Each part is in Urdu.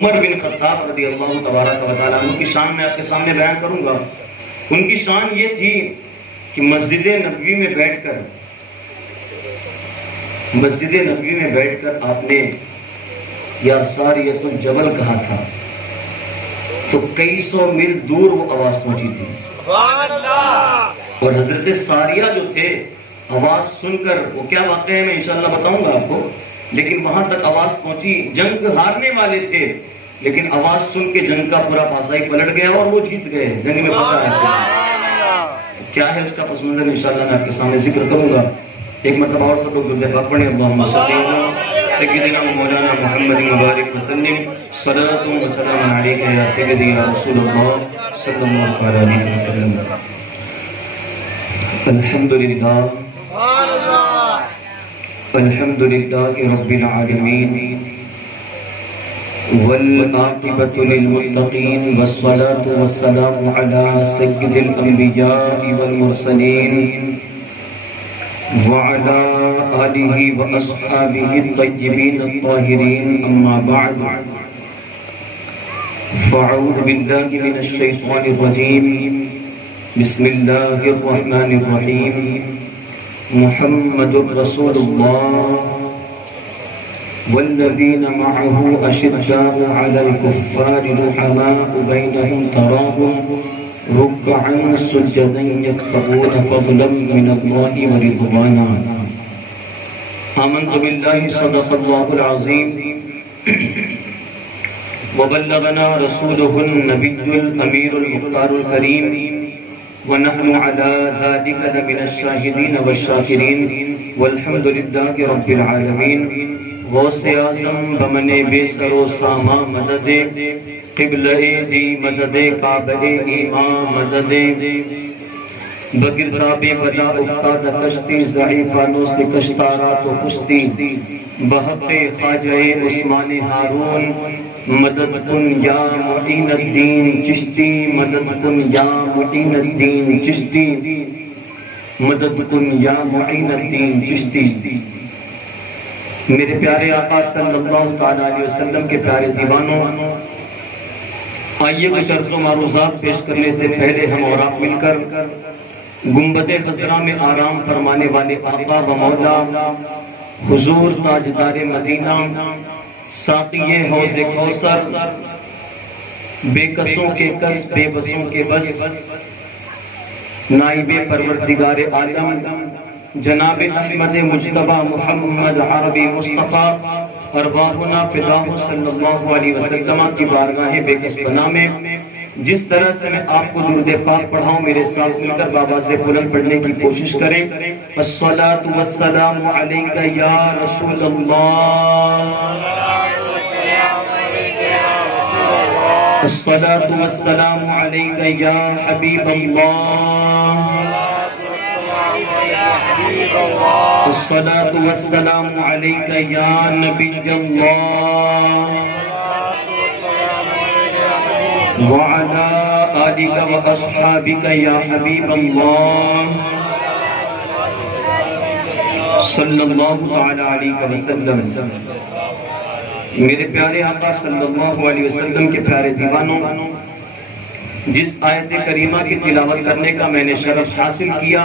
عمر بن خطاب رضی اللہ تبارک و تعالیٰ عنہ کی شان میں آپ کے سامنے بیان کروں گا۔ ان کی شان یہ تھی کہ مسجد نبوی میں بیٹھ کر آپ نے یا ساریۃ الجبل کہا تھا تو کئی سو میل دور وہ آواز پہنچی تھی، اور حضرت ساریہ جو تھے آواز سن کر، وہ کیا واقعہ ہے میں انشاءاللہ بتاؤں گا آپ کو، لیکن وہاں تک آواز پہنچی، جنگ ہارنے والے تھے لیکن آواز سن کے جنگ کا پورا پاسا ہی پلٹ گیا اور وہ جیت گئے، جنگ میں فتح حاصل۔ کیا ہے اس کا پس منظر انشاءاللہ میں آپ کے سامنے ذکر کروں گا۔ ایک مرتبہ اور سب لوگ درود پاک پڑھیں، اللہم صلی علی سیدنا مولانا محمد مبارک وسلم، صلاۃ و سلام علیک یا سیدی یا رسول اللہ صلی اللہ علیہ وسلم۔ الحمدللہ الحمدللہ رب العالمین والعاقبۃ للمتقین والصلاۃ والسلام علی سید الانبیاء والمرسلین وعلى آلہ واصحابہ الطیبین الطاہرین، اما بعد فاعوذ باللہ من الشیطان الرجیم، بسم اللہ الرحمن الرحیم۔ محمد رسول اللہ والذین معه اشداء علی الکفار رحماء بینہم تراہم رکعا سجدا یبتغون فضلا من اللہ ورضوانا۔ آمنت باللہ صدق اللہ العظیم وبلغنا رسولہ النبی الامیر المختار الکریم، ونحن على ذلك لمن الشاهدين والشاكرين والحمد لله رب العالمين۔ غوث اعظم بمن بے سر و ساما مدد، قبلہ دی مدد، کعبہ ایمان مدد، بگرداب بدا افتاد کشتی، ضعیفہ نوست کشتارات و کشتی، بحق خواجہ عثمان ہارون، مدد کن یا معین الدین چشتی، مدد کن یا معین الدین چشتی، مدد کن یا معین الدین چشتی۔ میرے پیارے آقا صلی اللہ تعالیٰ علیہ وسلم کے پیارے دیوانوں، آئیے کچھ عرض و معروضات پیش کرنے سے پہلے ہم اور آپ مل کر گنبد خضرا میں آرام فرمانے والے آقا و مولا حضور تاجدار مدینہ، ساقی حوض کوثر، بے کسوں کے کس، بے بسوں کے بس، نائب پروردگار عالم جناب احمد مجتبی محمد عربی مصطفیٰ ارواحنا فداہ صلی اللہ علیہ وسلم کی بارگاہ بے کس بنا میں جس طرح سے میں آپ کو درود پاک پڑھاؤں، میرے ساتھ مل کر بابا سے بلند پڑھنے کی کوشش کریں۔ الصلاۃ والسلام علیک یا رسول اللہ، الصلاۃ والسلام علیک یا حبیب اللہ، الصلاۃ والسلام علیک یا نبی اللہ، وعلی آلک واصحابک یا حبیب اللہ صلی اللہ علیہ وسلم۔ میرے پیارے آقا صلی اللہ علیہ وسلم کے پیارے دیوانوں، جس آیت کریمہ کی تلاوت کرنے کا میں نے شرف حاصل کیا،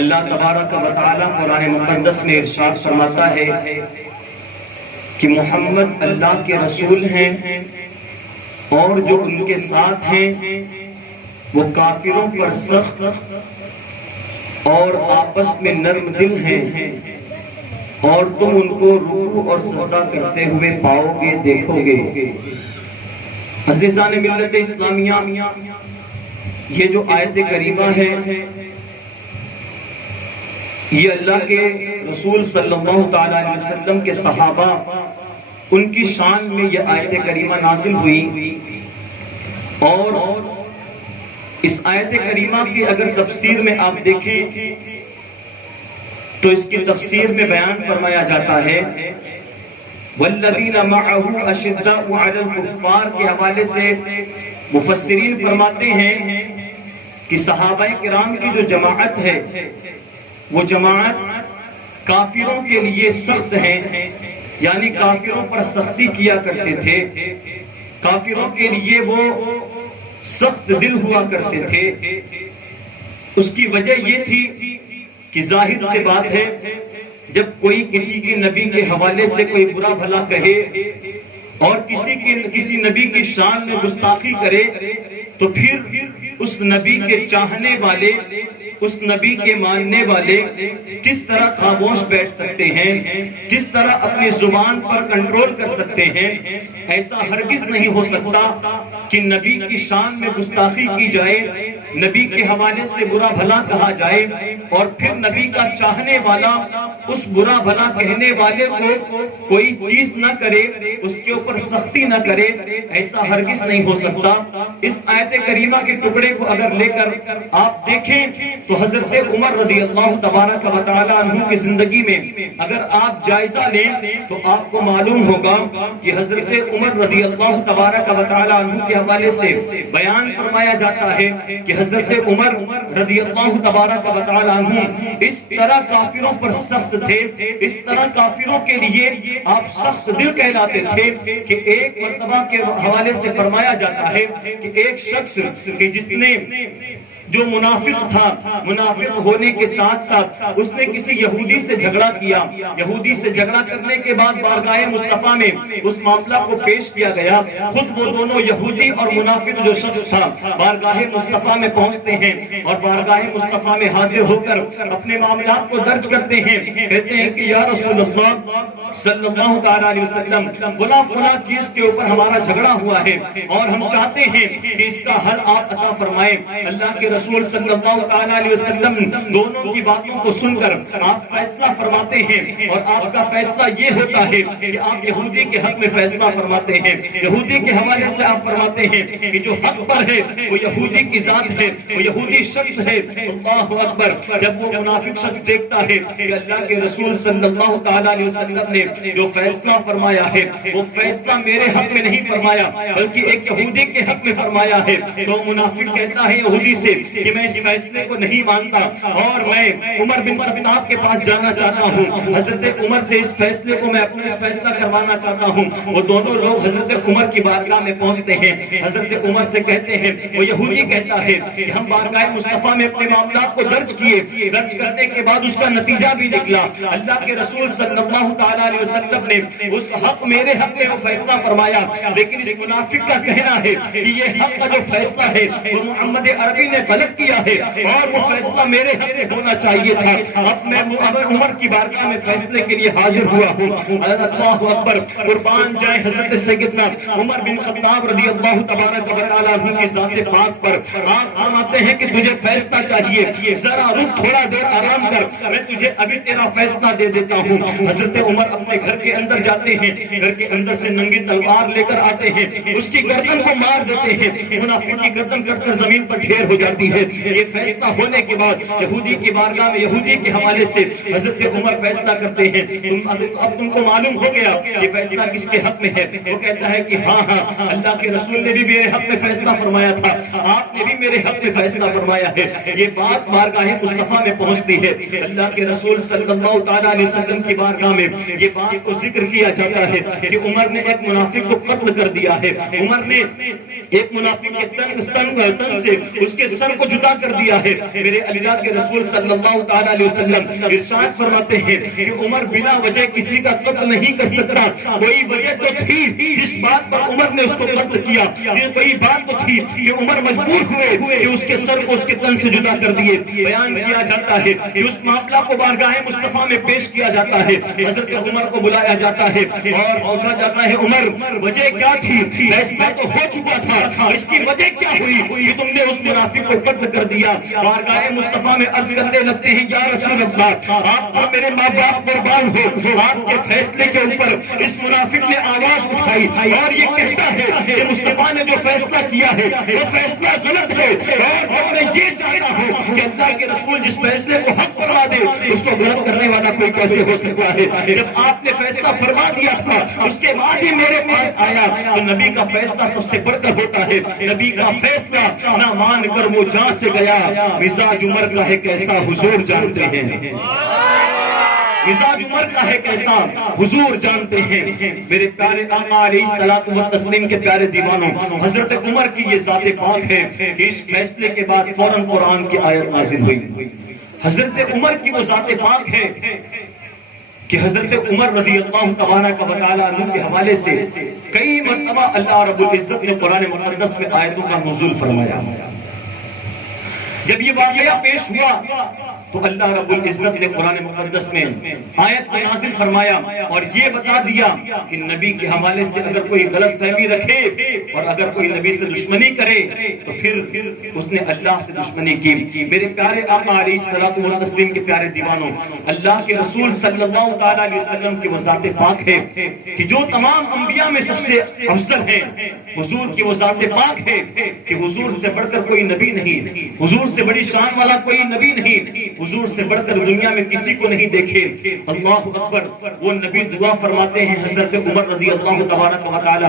اللہ تبارک و تعالیٰ قرآن مقدس میں ارشاد فرماتا ہے کہ محمد اللہ کے رسول ہیں، اور جو ان کے ساتھ ہیں وہ کافروں پر سخت اور آپس میں نرم دل ہیں، اور تم ان کو رکوع اور سجدہ کرتے ہوئے پاؤ گے، دیکھو گے۔ عزیزان ملت اسلامیہ، یہ جو آیت کریمہ ہے یہ اللہ کے رسول صلی اللہ تعالیٰ علیہ وسلم کے صحابہ، ان کی شان میں یہ آیت کریمہ نازل ہوئی، اور اس آیت کریمہ کی اگر تفسیر میں آپ دیکھیں تو اس کی تفسیر میں بیان فرمایا جاتا ہے والذین معه اشداء علی الکفار کے حوالے سے مفسرین فرماتے ہیں کہ صحابہ کرام کی جو جماعت ہے وہ جماعت کافروں کے لیے سخت ہیں یعنی کافروں پر سختی کیا کرتے تھے، کافروں کے لیے وہ سخت دل ہوا کرتے تھے۔ اس کی وجہ یہ تھی کہ ظاہر سے بات ہے، جب کوئی کسی کے نبی کے حوالے سے کوئی برا بھلا کہے اور کسی نبی کی شان میں گستاخی کرے تو پھر اس نبی کے چاہنے والے، اس نبی کے ماننے والے کس طرح خاموش بیٹھ سکتے ہیں، کس طرح اپنی زبان پر کنٹرول کر سکتے ہیں۔ ایسا ہرگز نہیں ہو سکتا کہ نبی کی شان میں گستاخی کی جائے، نبی کے حوالے سے برا بھلا کہا جائے اور پھر نبی کا چاہنے والا اس برا بھلا کہنے والے کو کوئی چیز نہ کرے، اس کے اوپر سختی نہ کرے۔ ایسا ہرگز نہیں ہو سکتا۔ اس آیت کریمہ کے ٹکڑے کو اگر لے کر آپ دیکھیں تو حضرت عمر رضی اللہ تبارک و تعالی عنہ کی زندگی میں اگر آپ جائزہ لیں تو آپ کو معلوم ہوگا کہ حضرت عمر رضی اللہ تبارک و تعالی عنہ کے حوالے سے بیان فرمایا جاتا ہے کہ حضرت عمر رضی اللہ تبارک و تعالی عنہ اس طرح کافروں پر سخت تھے، اس طرح کافروں کے لیے آپ سخت دل کہلاتے تھے کہ ایک مرتبہ کے حوالے سے فرمایا جاتا ہے کہ ایک شخص کہ جس نے جو منافق تھا، منافق ہونے کے ساتھ ساتھ اس نے کسی یہودی سے جھگڑا کیا، یہودی سے جھگڑا کرنے کے بعد بارگاہ مصطفیٰ میں اس معاملہ کو پیش کیا گیا۔ خود وہ دونوں یہودی اور منافق جو شخص تھا بارگاہ مصطفیٰ میں پہنچتے ہیں اور بارگاہ مصطفیٰ میں حاضر ہو کر اپنے معاملات کو درج کرتے ہیں، کہتے ہیں کہ یا رسول اللہ صلی اللہ تعالیٰ علیہ وسلم فلاں فلاں چیز کے اوپر ہمارا جھگڑا ہوا ہے اور ہم چاہتے ہیں کہ اس کا حل آپ عطا فرمائیں۔ اللہ کے رسول صلی اللہ تعالیٰ علیہ وسلم دونوں کی باتوں کو سن کر آپ فیصلہ فرماتے ہیں اور آپ کا فیصلہ یہ ہوتا ہے کہ آپ یہودی کے حق میں فیصلہ فرماتے ہیں۔ یہودی کے حوالے سے آپ فرماتے ہیں کہ جو حق پر ہے وہ یہودی کی ذات ہے، وہ یہودی شخص ہے۔ اللہ اکبر! جب وہ منافق شخص دیکھتا ہے کہ اللہ کے رسول صلی اللہ تعالیٰ علیہ وسلم نے جو فیصلہ فرمایا ہے وہ فیصلہ میرے حق میں نہیں فرمایا بلکہ ایک یہودی کے حق میں فرمایا ہے، تو منافق کہتا ہے یہودی سے کہ میں اس فیصلے کو نہیں مانتا اور میں عمر بن خطاب کے پاس جانا چاہتا ہوں، حضرت عمر سے اس فیصلے کو میں اپنا اس فیصلہ کروانا چاہتا ہوں۔ وہ دونوں لوگ حضرت عمر کی بارگاہ میں پہنچتے ہیں، حضرت عمر سے کہتے ہیں، وہ یہودی کہتا ہے کہ ہم بارگاہ مصطفیٰ میں اپنے معاملات کو درج کیے، درج کرنے کے بعد اس کا نتیجہ بھی نکلا، اللہ کے رسول صلی اللہ تعالیٰ علیہ وسلم نے اس حق میرے حق میں وہ فیصلہ فرمایا، لیکن اس منافق کا کہنا ہے کہ یہ حق کا جو فیصلہ ہے وہ محمد عربی نے غلط کیا ہے اور وہ فیصلہ میرے حق میں ہونا چاہیے تھا۔ اب میں عمر کی بارگاہ میں فیصلے کے لیے حاضر ہوا ہوں۔ اللہ اکبر! قربان جائیں حضرت سیدنا عمر بن خطاب رضی اللہ تبارک و تعالیٰ عنہ کی ذات پاک پر۔ آپ فرماتے ہیں کہ تجھے فیصلہ چاہیے، ذرا رک، تھوڑا دیر آرام کر، میں تجھے ابھی تیرا فیصلہ دے دیتا ہوں۔ حضرت عمر اپنے گھر کے اندر جاتے ہیں، گھر کے اندر سے ننگی تلوار لے کر آتے ہیں، اس کی گردن کو مار دیتے ہیں، منافق کی گردن کٹ کر زمین پر ڈھیر ہو جاتی ہے۔ یہ فیصلہ ہونے کے بعد یہودی کی بارگاہ میں یہودی کے حوالے سے حضرت عمر فیصلہ کرتے ہیں، اب تم کو معلوم ہو گیا یہ فیصلہ کس کے حق میں ہے؟ وہ کہتا ہے کہ ہاں ہاں، اللہ کے رسول نے بھی میرے حق میں فیصلہ فرمایا تھا، آپ نے بھی میرے حق میں فیصلہ فرمایا ہے۔ یہ بات بارگاہ مصطفیٰ میں پہنچتی ہے، اللہ کے رسول صلی اللہ تعالیٰ علیہ وسلم کی بارگاہ میں یہ بات کو ذکر کیا جاتا ہے کہ عمر نے ایک منافق کو قتل کر دیا ہے، عمر نے ایک منافق کے تن سے اس کے سر کو جدا کر دیا ہے۔ میرے اللہ کے رسول صلی اللہ تعالیٰ علیہ وسلم ارشاد فرماتے ہیں کہ عمر بلا وجہ کسی کا قتل نہیں کر سکتا، کوئی وجہ تو تھی جس بات پر عمر نے اس کو قتل کیا، یہ کوئی بات تو تھی کہ عمر مجبور ہوئے کہ اس کے سر کو اس کے تن سے جدا کر دیے۔ بیان کیا جاتا ہے کہ اس معاملہ کو بارگاہ مصطفیٰ میں پیش کیا جاتا ہے، حضرت عمر کو بلایا جاتا ہے اور پوچھا جاتا ہے عمر وجہ کیا تھی؟ فیصلہ تو ہو چکا تھا، اس کی وجہ کیا ہوئی کہ تم نے اس منافق کو قتل کر دیا؟ بارگاہ مصطفیٰ میں عرض کرنے لگتے ہیں یا رسول اللہ، آپ پر میرے ماں باپ قربان ہو، آپ کے فیصلے کے اوپر اس منافق نے آواز اٹھائی اور یہ کہتا ہے کہ مصطفیٰ نے جو فیصلہ کیا ہے وہ فیصلہ غلط ہے اور میں یہ چاہتا ہوں کہ اللہ کے رسول جس فیصلے کو حق فرما دے اس کو غلط کرنے والا کوئی کیسے ہو سکتا ہے؟ جب آپ نے فیصلہ فرما دیا تھا اس کے بعد ہی میرے پاس آیا، تو نبی کا فیصلہ سب سے بڑھ کر ہوتا ہے۔ نبی کا فیصلہ نہ مان کر وہ جان سے گیا، مزاج عمر کا ہے کیسا حضور جانتے ہیں۔ مزاج عمر کا ہے کیسا حضور جانتے ہیں۔ میرے پیارے آقا علیہ الصلوۃ والتسلیم کے پیارے دیوانوں، حضرت عمر کی یہ ذات پاک ہے کہ اس فیصلے کے بعد فوراً قرآن کی آیت نازل ہوئی۔ حضرت عمر کی وہ ذات پاک ہے کہ حضرت عمر رضی اللہ تبارک و تعالیٰ عنہ کے حوالے سے کئی مرتبہ اللہ رب العزت نے قرآن مقدس میں آیتوں کا نزول فرمایا۔ جب یہ واقعہ پیش ہوا تو اللہ رب العزت نے قرآن مقدس میں آیت کو نازل فرمایا اور یہ بتا دیا کہ نبی کے حوالے سے اگر کوئی غلط فہمی رکھے اور اگر کوئی نبی سے دشمنی کرے تو پھر اس نے اللہ سے دشمنی کی۔ میرے پیارے آقا علیہ الصلوۃ والتسلیم کے پیارے دیوانوں، اللہ کے رسول صلی اللہ تعالیٰ علیہ وسلم کی وہ ذات پاک ہے کہ جو تمام انبیاء میں سب سے افضل ہے۔ حضور کی وہ ذات پاک ہے کہ حضور سے بڑھ کر کوئی نبی نہیں، حضور سے بڑی شان والا کوئی نبی نہیں، حضور سے بڑھ کر دنیا میں کسی کو نہیں دیکھے۔ اللہ اکبر۔ وہ نبی دعا فرماتے ہیں حضرت عمر رضی اللہ تبارک و تعالی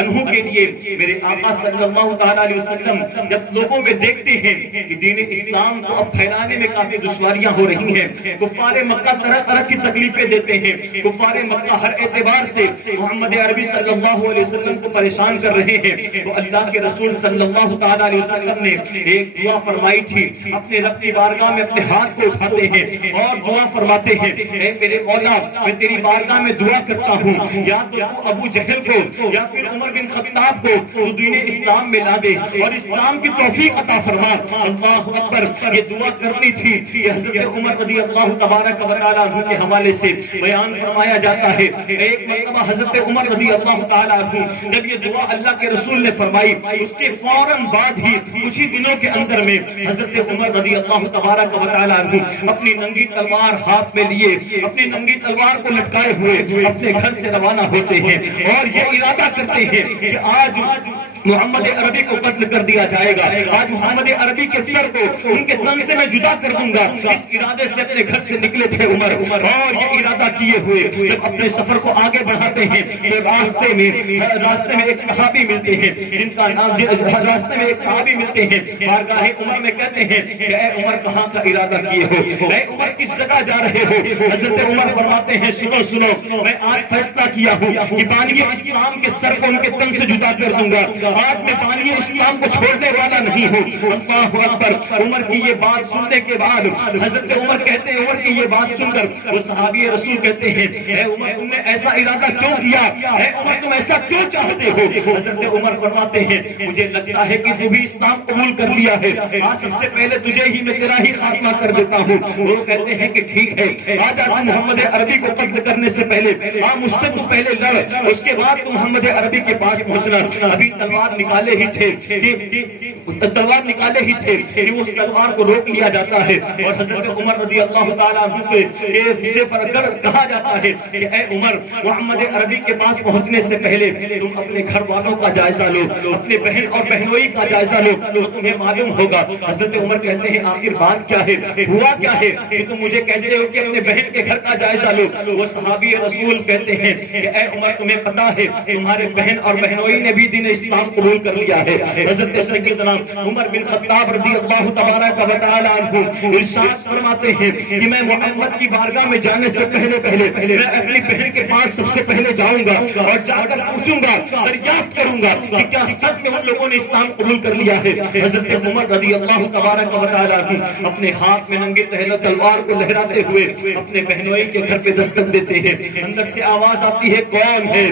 عنہ کے لیے، میرے آقا صلی اللہ تعالی علیہ وسلم جب لوگوں میں دیکھتے ہیں کہ دین اسلام کو اب پھیلانے میں کافی دشواریاں ہو رہی ہیں، کفار مکہ طرح طرح کی تکلیفیں دیتے ہیں، کفار مکہ ہر اعتبار سے محمد عربی صلی اللہ علیہ وسلم کو پریشان کر رہے ہیں، تو اللہ کے رسول صلی اللہ تعالی علیہ وسلم نے ایک دعا فرمائی تھی۔ اپنے رب کی بارگاہ میں اپنے ہاتھ کو اٹھاتے ہیں اور دعا فرماتے ہیں، اے میرے مولا میں تیری بارگاہ میں دعا کرتا ہوں، یا تو ابو جہل کو یا پھر عمر بن خطاب کو تو دین اسلام میں لا دے اور اسلام کی توفیق عطا فرما۔ اللہ اکبر۔ یہ دعا کرنی تھی کہ حضرت عمر رضی اللہ تبارک و تعالی عنہ کے حوالے سے بیان فرمایا جاتا ہے۔ ایک مرتبہ حضرت عمر رضی اللہ تعالی عنہ جب یہ دعا اللہ کے رسول نے فرمائی، اس کے فوراً بعد ہی کچھ ہی دنوں کے اندر میں حضرت عمر رضی اللہ تبارک و تعالی عنہ اپنی ننگی تلوار ہاتھ میں لیے، اپنی ننگی تلوار کو لٹکائے ہوئے اپنے گھر سے روانہ ہوتے ہیں اور یہ ارادہ کرتے ہیں کہ آج محمد عربی کو قتل کر دیا جائے گا، آج محمد عربی کے سر کو ان کے تن سے میں جدا کر دوں گا۔ اس ارادے سے اپنے گھر سے نکلے تھے عمر، اور یہ ارادہ کیے ہوئے جب اپنے سفر کو آگے بڑھاتے ہیں تو راستے میں ایک صحابی ملتے ہیں جن کا نام بارگاہ عمر میں کہتے ہیں کہ اے عمر کہاں کا ارادہ کیے ہو، اے عمر کس جگہ جا رہے ہو؟ حضرت عمر فرماتے ہیں سنو میں آج فیصلہ کیا ہوں کہ بانی اسلام کے سر کو ان کے تن سے جدا کر دوں گا، آج میں بانی اسلام کو چھوڑنے والا نہیں ہوں۔ اللہ اکبر۔ عمر کی یہ بات سننے کے بعد حضرت عمر کہتے ہیں، عمر کی یہ بات سن کر وہ صحابی رسول کہتے ہیں، اے عمر تم نے ایسا ارادہ کیوں کیا؟ اے عمر تم ایسا کیوں چاہتے ہو؟ حضرت عمر فرماتے ہیں مجھے لگتا ہے کہ تو بھی اسلام قبول کر لیا ہے، آج سب سے پہلے تجھے ہی میں تیرا ہی خاتمہ کر دیتا ہوں۔ وہ کہتے ہیں کہ ٹھیک ہے، آج محمد عربی کو قتل کرنے سے پہلے مجھ سے پہلے لڑ، اس کے بعد تو محمد عربی کے پاس پہنچنا۔ ابھی تلوار نکالے ہی تھے کہ اس تلوار کو روک لیا جاتا ہے اور حضرت عمر رضی اللہ تعالیٰ عنہ سے کہا جاتا ہے کہ اے عمر محمد عربی کے پاس پہنچنے سے پہلے تم اپنے گھر والوں کا جائزہ لو، اپنے بہن اور بہنوئی کا جائزہ لو تو تمہیں معلوم ہوگا۔ حضرت عمر کہتے ہیں آخر بات کیا ہے، ہوا کیا ہے کہ تم مجھے کہتے ہو کہ اپنے بہن کے گھر کا جائزہ لو؟ وہ صحابی رسول کہتے ہیں کہ اے عمر تمہیں پتا ہے تمہارے بہن اور بہنوئی نے بھی دین اسلام قبول کر لیا ہے۔ حضرت سیدنا عمر بن خطاب رضی اللہ تبارک و تعالی عنہ ارشاد فرماتے ہیں کہ میں محمد کی بارگاہ میں جانے سے پہلے میں اپنی بہن کے پاس سب سے پہلے جاؤں گا اور جا کر پوچھوں گا، دریافت کروں گا کہ کیا سچ میں ان لوگوں نے اسلام قبول کر لیا ہے۔ حضرت عمر رضی اللہ تبارک و تعالی عنہ اپنے ہاتھ میں ننگے تلوار کو لہراتے ہوئے اپنے بہنوئی کے گھر پہ دستک دیتے ہیں۔ اندر سے آواز آتی ہے کون ہے؟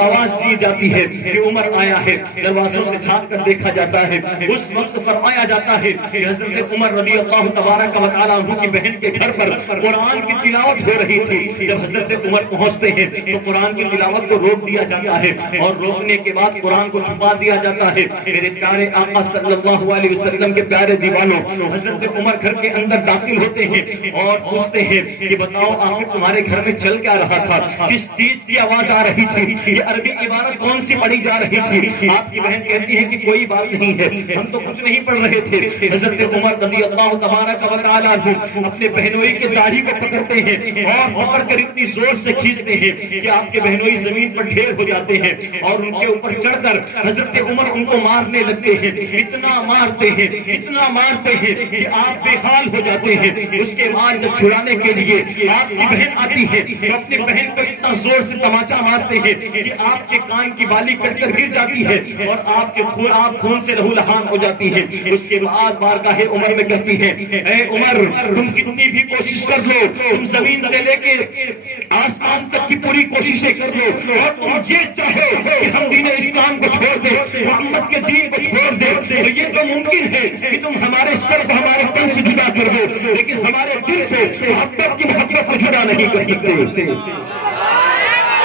آواز دی جاتی ہے کہ عمر آیا ہے۔ دروازوں سے جھانک کر دیکھا جاتا ہے، اس وقت فرمایا جاتا ہے کہ حضرت عمر رضی اللہ تبارک و تعالی عنہ کی بہن کے گھر پر قرآن کی تلاوت ہو رہی تھی۔ جب حضرت عمر پہنچتے ہیں تو قرآن کی تلاوت کو روک دیا جاتا ہے اور روکنے کے بعد قرآن کو چھپا دیا جاتا ہے۔ میرے پیارے آقا صلی اللہ علیہ وسلم کے پیارے دیوانوں، حضرت عمر گھر کے اندر داخل ہوتے ہیں اور پوچھتے ہیں کہ بتاؤ آخر تمہارے گھر میں چل کیا رہا تھا، کس چیز کی آواز آ رہی تھی، یہ عربی عبارت کون سی پڑھی جا رہی تھی؟ آپ کی بہن کہتی ہے کہ کوئی بات نہیں ہے، ہم تو کچھ نہیں پڑھ رہے تھے۔ حضرت عمر رضی اللہ تبارک و تعالیٰ عنہ اپنے بہنوئی کے داڑھی کو پکڑتے ہیں اور پکڑ کر اتنی زور سے کھینچتے ہیں کہ آپ کے بہنوئی زمین پر ڈھیر ہو جاتے ہیں اور ان کے اوپر چڑھ کر حضرت عمر ان کو مارنے لگتے ہیں۔ اتنا مارتے ہیں کہ آپ بے حال ہو جاتے ہیں۔ اس کے بعد جب چھڑانے کے لیے آپ کی بہن آتی ہے تو اپنے بہن کو اتنا زور سے تماچا مارتے ہیں کہ آپ کے کان کی بالی کٹ کر گر جاتی ہے اور آپ خون سے لہو لہان ہو جاتی ہے۔ اس کے بعد بارگاہ عمر میں کہتی ہے، اے عمر، تم کتنی بھی کوشش کر لو، تم زمین سے لے کے آسمان تک کی پوری کوششیں کر لو اور تم یہ چاہو کہ ہم دین اسلام کو چھوڑ دیں، محمد کے دین کو چھوڑ دیں، تو یہ تو ممکن ہے کہ تم ہمارے سر کو ہمارے تن سے جدا کر دو، لیکن ہمارے دل سے محبت کو جدا نہیں کر سکتے۔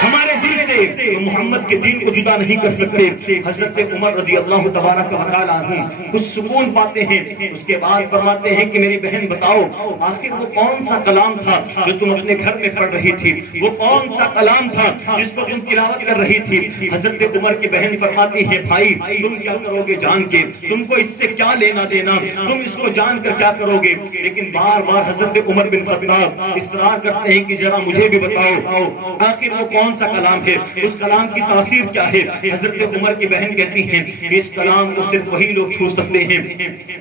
ہمارے دل سے محمد کے دین کو جدا نہیں کر سکتے۔ حضرت عمر رضی اللہ تبارک و تعالیٰ عنہ کچھ سکون پاتے ہیں۔ اس کے بعد فرماتے ہیں کہ میری بہن بتاؤ، آخر وہ کون سا کلام تھا جو تم اپنے گھر میں پڑھ رہی تھی؟ وہ کون سا کلام تھا جس کو تم تلاوت کر رہی تھی؟ حضرت عمر کی بہن فرماتی ہے، بھائی تم کیا کرو گے جان کے؟ تم کو اس سے کیا لینا دینا؟ تم اس کو جان کر کیا کرو گے؟ لیکن بار بار حضرت عمر بن خطاب اصرار کرتے ہیں کہ ذرا مجھے بھی بتاؤ، آخر وہ کون سا کلام ہے، اس کلام کی تاثیر کیا ہے؟ حضرت عمر کی بہن کہتی ہیں کہ اس کلام کو صرف وہی لوگ چھو سکتے ہیں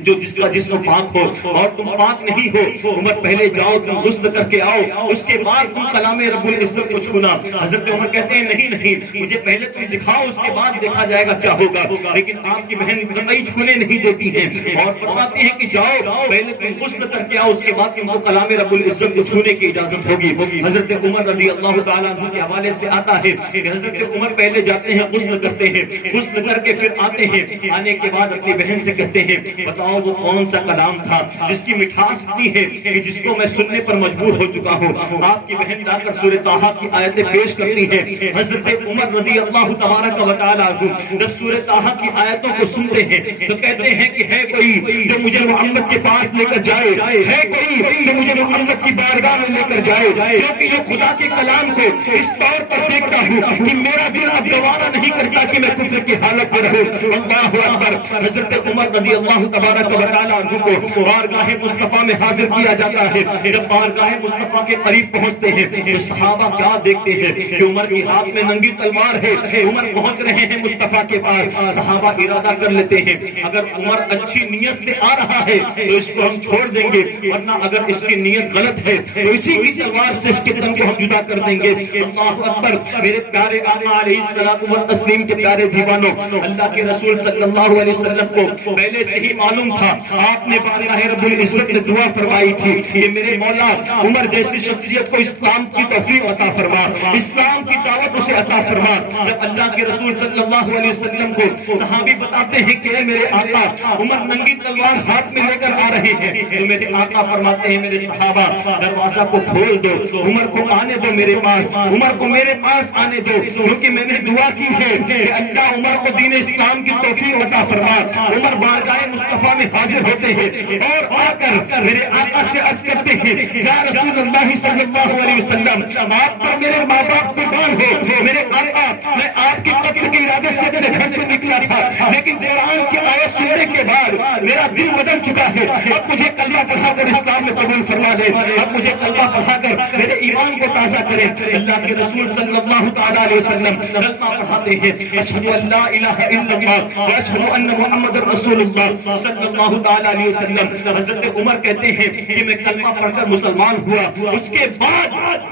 جو جس کا جسم پاک ہو، اور تم پاک نہیں ہو۔ عمر پہلے جاؤ، تم غسل کر کے آؤ، اس کے بعد تم کلام رب العزت کو چھونا۔ حضرت عمر کہتے ہیں نہیں، مجھے پہلے تم دکھاؤ، اس کے بعد دیکھا جائے گا کیا ہوگا۔ لیکن آپ کی بہن قطعی چھونے نہیں دیتی ہیں اور فرماتی ہیں کہ جاؤ، پہلے تم غسل کر کے آؤ، اس کے بعد تم کو کلام رب العزت کو چھونے کی اجازت ہوگی۔ حضرت عمر رضی اللہ تعالیٰ عنہ کے حوالے سے آتا ہے کہ حضرت عمر پہلے جاتے ہیں، غسل کرتے ہیں، غسل کر کے پھر آتے ہیں، آنے کے بعد اپنی بہن سے کہتے ہیں، بتاؤ وہ کون سا کلام تھا جس کی مٹھاس اتنی ہے کہ جس کو میں سننے پر مجبور ہو چکا ہوں۔ آپ کی بہن لا کر سورہ طٰہٰ کی آیتیں پیش کرتی ہے۔ حضرت عمر رضی اللہ تبارک و تعالیٰ عنہ جب سورہ طٰہٰ کی آیتوں کو سنتے ہیں تو کہتے ہیں کہ ہے کوئی جو مجھے محمد کے پاس لے کر جائے، ہے کوئی جو مجھے محمد کی بارگاہ میں لے کر جائے، کیونکہ یہ خدا کے کلام کو اس طور پر دیکھتا ہوں کہ میرا دل اب گوارا نہیں کرتا کہ میں کفر کی حالت میں رہوں۔ اللہ اکبر۔ حضرت عمر رضی اللہ تبارک و تعالیٰ عنہ کو بارگاہ مصطفیٰ میں حاضر کیا جاتا ہے۔ جب بارگاہ مصطفیٰ کے قریب پہنچتے ہیں تو صحابہ کیا دیکھتے ہیں کہ عمر کے ہاتھ میں ننگی تلوار ہے، عمر پہنچ رہے ہیں مصطفیٰ کے پاس۔ صحابہ ارادہ کر لیتے ہیں اگر عمر اچھی نیت سے آ رہا ہے تو اس کو ہم چھوڑ دیں گے، ورنہ اگر اس کی نیت غلط ہے تو اسی کی تلوار سے اس کے تن کو ہم جدا کر دیں گے۔ اللہ اکبر۔ میرے پیارے آقا علیہ الصلوۃ والتسلیم کے پیارے دیوانوں، اللہ کے رسول صلی اللہ علیہ وسلم کو پہلے سے ہی معلوم تھا، آپ نے بارگاہ رب العزت میں دعا فرمائی تھی کہ میرے مولا عمر جیسی شخصیت کو اسلام کی توفیق عطا فرما، اسلام کی دعوت اسے عطا فرما۔ جب اللہ کے رسول صلی اللہ علیہ وسلم کو صحابی بتاتے ہیں کہ اے میرے آقا عمر ننگی تلوار ہاتھ میں لے کر آ رہے ہیں، تو میرے آقا فرماتے ہیں میرے صحابہ دروازہ کو کھول دو، عمر کو آنے دو میرے پاس، عمر کو میرے پاس آنے دو، کیونکہ میں نے دعا کی ہے کہ اللہ عمر کو دین اسلام کی توفیق عطا فرما۔ عمر بارگاہ مصطفیٰ میں حاضر ہوتے ہیں اور آ کر میرے آقا سے عرض کرتے ہیں یا رسول اللہ صلی اللہ علیہ وسلم، آپ پر میرے ماں باپ قربان ہو، میرے آقا میں آپ کے قتل کے ارادے سے اپنے گھر سے نکلا تھا، لیکن قرآن کی آیت سننے کے بعد میرا دل بدل چکا ہے، اب مجھے کلمہ پڑھا کر اسلام میں قبول فرما دے، اب مجھے کلمہ پڑھا کر میرے ایمان کو تازہ کرے۔ اللہ کے رسول صلی اللہ تعالیٰ علیہ وسلم کلمہ پڑھاتے ہیں، اشہد ان لا الہ الا اللہ و اشہد ان محمد رسول اللہ صلی اللہ تعالیٰ علیہ وسلم۔ حضرت عمر کہتے ہیں کہ میں کلمہ پڑھ کر مسلمان ہوا، اس کے بعد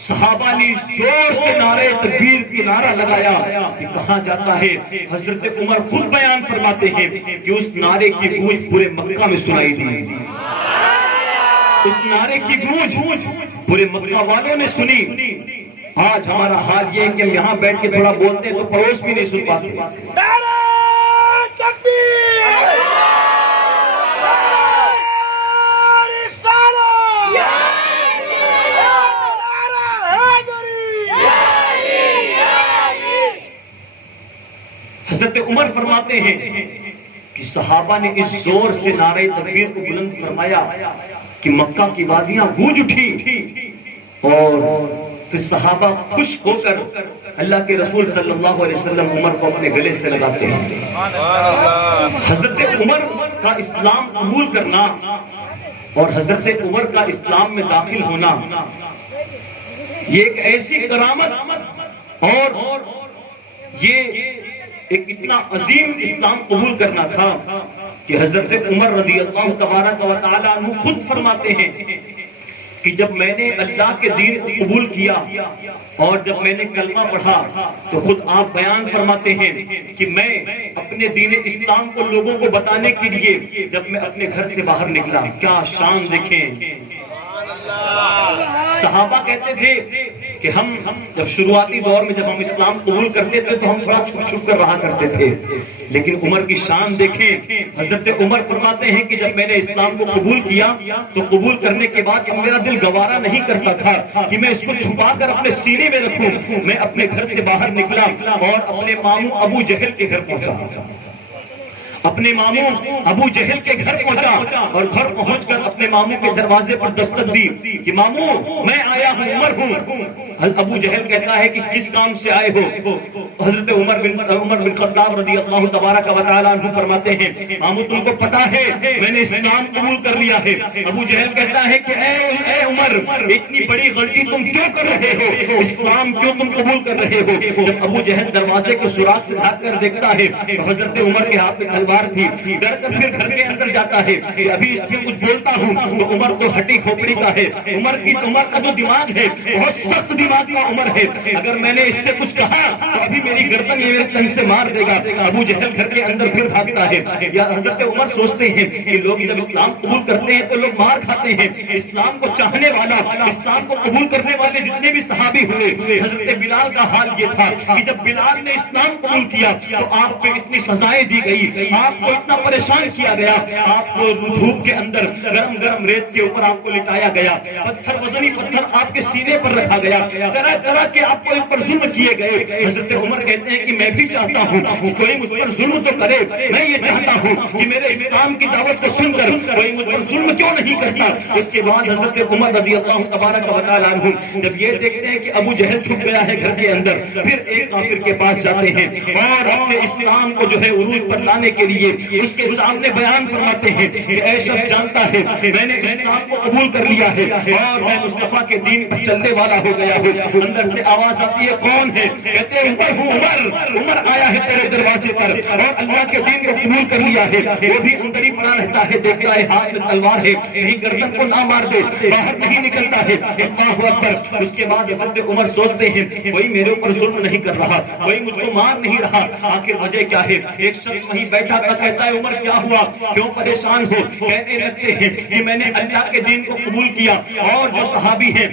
صحابہ نے زور سے نعرہ تکبیر کی نعرہ لگایا کہ کہاں جاتا ہے۔ حضرت عمر خود بیان فرماتے ہیں کہ اس نعرے کی گونج پورے مکہ میں سنائی دی، اس نعرے کی گونج پورے مکہ والوں نے سنی۔ آج ہمارا حال یہ ہے کہ ہم یہاں بیٹھ کے تھوڑا بولتے ہیں تو پڑوس بھی نہیں سن پاتے۔ نعرہ تکبیر، حضرت عمر فرماتے ہیں کہ صحابہ نے اس زور سے نعرہ تکبیر کو بلند فرمایا کہ مکہ کی وادیاں گونج اٹھی اور پھر صحابہ خوش ہو کر اللہ کے رسول صلی اللہ علیہ وسلم عمر کو اپنے گلے سے لگاتے ہیں۔ حضرت عمر کا اسلام قبول کرنا اور حضرت عمر کا اسلام میں داخل ہونا یہ ایک ایسی کرامت اور یہ ایک اتنا عظیم اسلام قبول کرنا تھا کہ حضرت عمر رضی اللہ تبارک و تعالی عنہ خود فرماتے ہیں کہ جب میں نے اللہ کے دین کو قبول کیا اور جب میں نے کلمہ پڑھا تو خود آپ بیان فرماتے ہیں کہ میں اپنے دین اسلام کو لوگوں کو بتانے کے لیے جب میں اپنے گھر سے باہر نکلا، کیا شان دیکھیں۔ صحابہ کہتے تھے کہ ہم جب شروعاتی دور میں جب ہم اسلام قبول کرتے تھے تو ہم تھوڑا چھپ چھپ کر رہا کرتے تھے، لیکن عمر کی شان دیکھیں۔ حضرت عمر فرماتے ہیں کہ جب میں نے اسلام کو قبول کیا تو قبول کرنے کے بعد میرا دل گوارا نہیں کرتا تھا کہ میں اس کو چھپا کر اپنے سینے میں رکھوں۔ میں اپنے گھر سے باہر نکلا اور اپنے ماموں ابو جہل کے گھر پہنچا، اپنے ماموں ابو جہل کے گھر پہنچا اور گھر پہنچ کر اپنے ماموں کے دروازے پر دستک دی کہ ماموں میں آیا ہوں، عمر ہوں۔ ابو جہل کہتا ہے کہ کس کام سے آئے ہو؟ حضرت عمر بن خطاب رضی اللہ تبارک و تعالی عنہ فرماتے ہیں ماموں تم کو پتا ہے میں نے اسلام قبول کر لیا ہے۔ ابو جہل کہتا ہے کہ اے عمر اتنی بڑی غلطی تم کیوں کر رہے ہو؟ اسلام کیوں تم قبول کر رہے ہو؟ جب ابو جہل دروازے کے سوراخ سے جھانک کر دیکھتا ہے تو حضرت عمر کے ہاتھ میں تھی، ڈر کر پھر گھر کے اندر جاتا ہے کہ ابھی اس سے کچھ بولتا ہوں تو عمر تو ہٹی کھوپڑی کا ہے، عمر کا جو دماغ ہے بہت سخت دماغ کا عمر ہے، اگر میں نے اس سے کچھ کہا تو ابھی میری گردن یہ میرے تن سے مار دے گا۔ ابو جہل گھر کے اندر پھر بھاگتا ہے۔ یا حضرت عمر سوچتے ہیں کہ لوگ جب اسلام قبول کرتے ہیں تو لوگ مار کھاتے ہیں، اسلام کو چاہنے والا، اسلام کو قبول کرنے والے جتنے بھی صحابی ہوئے، حضرت بلال کا حال یہ تھا کہ جب بلال نے اسلام قبول کیا تو آپ پہ اتنی سزائیں دی گئی، آپ کو اتنا پریشان کیا گیا، آپ کو دھوپ کے اندر گرم گرم ریت کے اوپر آپ کو لٹایا گیا، پتھر وزنی پتھر آپ کے سینے پر رکھا گیا، طرح طرح کے آپ کو ان پر ظلم کیے گئے۔ حضرت عمر کہتے ہیں کہ میں بھی چاہتا ہوں کہ کوئی مجھ پر ظلم تو کرے، میں یہ چاہتا ہوں کہ میرے اسلام کی دعوت کو سن کر کوئی مجھ پر ظلم کیوں نہیں کرتا۔ اس کے بعد حضرت عمر رضی اللہ تبارک و تعالی عنہ جب یہ دیکھتے ہیں کہ ابو جہل چھپ گیا ہے گھر کے اندر، پھر ایک کافر کے پاس جاتے ہیں اور اپنے اسلام کو جو ہے عروج پر لانے کے لیے اس کے سامنے بیان فرماتے ہیں کہ اے شخص جانتا ہے میں نے اسلام کو قبول کر لیا ہے اور میں مصطفیٰ کے دین پر چلنے والا ہو گیا ہوں۔ اندر سے آواز آتی ہے کون ہے؟ کہتے ہیں عمر ہوں، عمر آیا ہے تیرے دروازے پر اور اللہ کے دین کو قبول کر لیا ہے۔ وہ بھی اندر ہی پڑا رہتا ہے، دیکھتا ہے ہاتھ میں تلوار ہے، کہیں گردن کو نہ مار دے، باہر نہیں نکلتا ہے۔ اللہ اکبر۔ اس کے بعد حضرت عمر سوچتے ہیں کوئی میرے اوپر ظلم نہیں کر رہا، کوئی مجھ کو مار نہیں رہا، آخر وجہ کیا ہے؟ ایک شخص وہیں بیٹھا تھا، کہتا ہے عمر کیا ہوا، کیوں پریشان ہو؟ کہنے لگتے ہیں کہ میں نے اللہ کے دین کو قبول کیا اور جو صحابی ہیں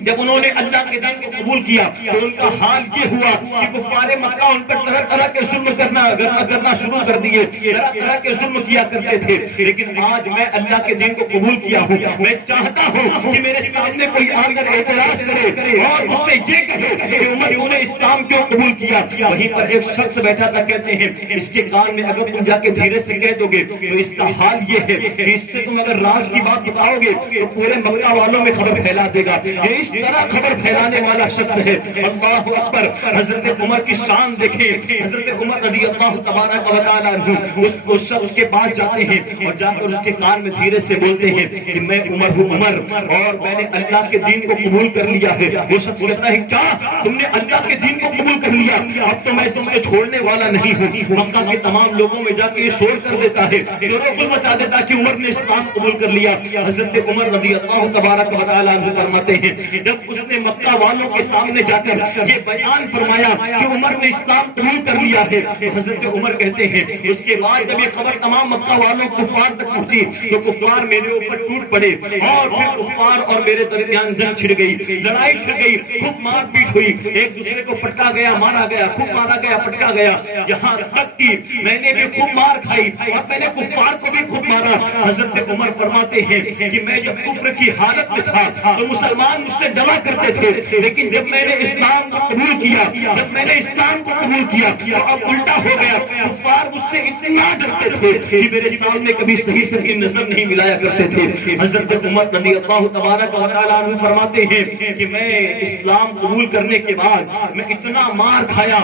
جب انہوں نے اللہ کے دین کو قبول کیا تو ان کا حال یہ ہوا کہ کفار مکہ ان پر طرح طرح کے ظلم کرنا شروع کر دیے، طرح طرح کے ظلم کیا کرتے تھے، لیکن آج میں اللہ کے دین کو قبول کیا ہوں، میں چاہتا ہوں کہ میرے سامنے کوئی آ کر اعتراض کرے اور مجھ سے یہ کہے کہ عمر تو نے اسلام کیوں قبول کیا؟ وہیں پر ایک شخص بیٹھا تھا، کہتے ہیں اس کے کان میں اگر تم جا کے دھیرے سے کہہ دو گے تو اس کا حال یہ ہے کہ اس سے تم اگر راز کی بات بتاؤ گے تو پورے مکہ والوں میں خبر پھیلا دے گا، یہ اس طرح خبر پھیلانے والا شخص ہے۔ اللہ اکبر۔ حضرت عمر کی شان دیکھیں، حضرت عمر رضی اللہ تبارک و تعالی عنہ اس شخص کے پاس جاتے ہیں اور جا کر اس کے کان میں دھیرے سے بولتے ہیں کہ میں عمر ہوں، عمر اور میں نے اللہ کے دین کو قبول کر لیا ہے۔ وہ شخص کہتا ہے کیا تم نے اللہ کے دین کو قبول کر لیا؟ اب تو میں تمہیں چھوڑنے والا نہیں ہوں۔ مکہ کے تمام لوگوں میں جا کے یہ شور کر دیتا ہے، شور و غل مچا دیتا کہ عمر نے اسلام قبول کر لیا۔ حضرت عمر رضی اللہ تبارک و تعالی عنہ فرماتے ہیں جب اس نے مکہ والوں کے سامنے جا کر یہ بیان فرمایا کہ عمر نے اسلام قبول کر لیا ہے، حضرت عمر کہتے ہیں اس کے بعد جب یہ خبر تمام مکہ والوں کفار تک پہنچی تو کفار میرے اوپر ٹوٹ پڑے اور پھر کفار اور میرے درمیان جنگ چھڑ گئی، لڑائی چھڑ گئی، خوب مار پیٹ ہوئی، ایک دوسرے کو پٹکا گیا، مارا گیا، خوب مارا گیا، پٹکا گیا، یہاں تک کہ میں نے بھی خوب مار کھائی اور میں نے کفار کو بھی خوب مارا۔ حضرت عمر فرماتے ہیں کہ میں جب کفر کی حالت میں تھا تو مسلمان مجھ سے ڈرا کرتے تھے، لیکن جب میں نے اسلام کو قبول کیا، جب میں نے اسلام کو قبول کیا تو اب الٹا ہو گیا. کفار مجھ سے اتنا ڈرتے تھے کہ میرے سامنے کبھی صحیح نظر نہیں ملایا کرتے تھے. حضرت عمر رضی اللہ تبارک و تعالیٰ عنہ فرماتے ہیں کہ میں اسلام قبول کرنے کے بعد میں اتنا مار کھایا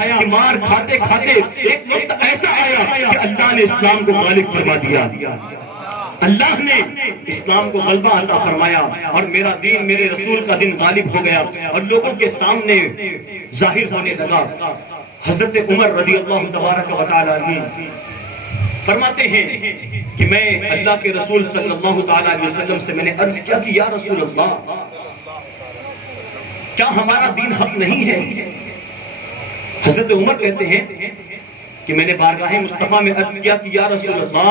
کہ مار کھاتے کھاتے ایک وقت ایسا آیا کہ اللہ نے اسلام کو غالب فرما دیا. اللہ نے اسلام کو غلبہ عطا فرمایا اور میرا دین، میرے رسول کا دین غالب ہو گیا اور لوگوں کے سامنے ظاہر ہونے لگا. حضرت عمر رضی اللہ تبارک و تعالیٰ عنہ فرماتے ہیں کہ میں اللہ کے رسول صلی اللہ تعالیٰ علیہ وسلم سے میں نے عرض کیا کہ یا رسول اللہ، کیا ہمارا دین حق نہیں ہے؟ حضرت عمر کہتے ہیں کہ میں نے بارگاہ مصطفیٰ میں عرض کیا کہ یا رسول اللہ،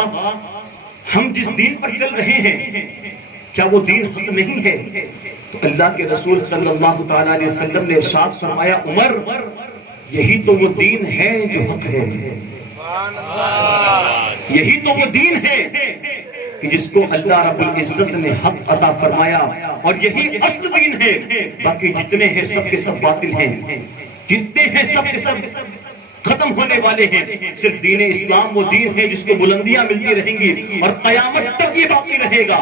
ہم جس دین پر چل رہے ہیں کیا وہ دین حق نہیں ہے؟ تو اللہ کے رسول صلی اللہ تعالیٰ علیہ وسلم نے ارشاد فرمایا، عمر یہی تو وہ دین ہے جو حق ہے، یہی تو وہ دین ہے کہ جس کو اللہ رب العزت نے حق عطا فرمایا اور یہی اصل دین ہے. باقی جتنے ہیں سب کے سب باطل ہیں، جتنے ہیں سب کے سب ختم ہونے والے ہیں. صرف دین اسلام وہ دین ہے جس کو بلندیاں ملتی رہیں گی اور قیامت تک یہ باقی رہے گا.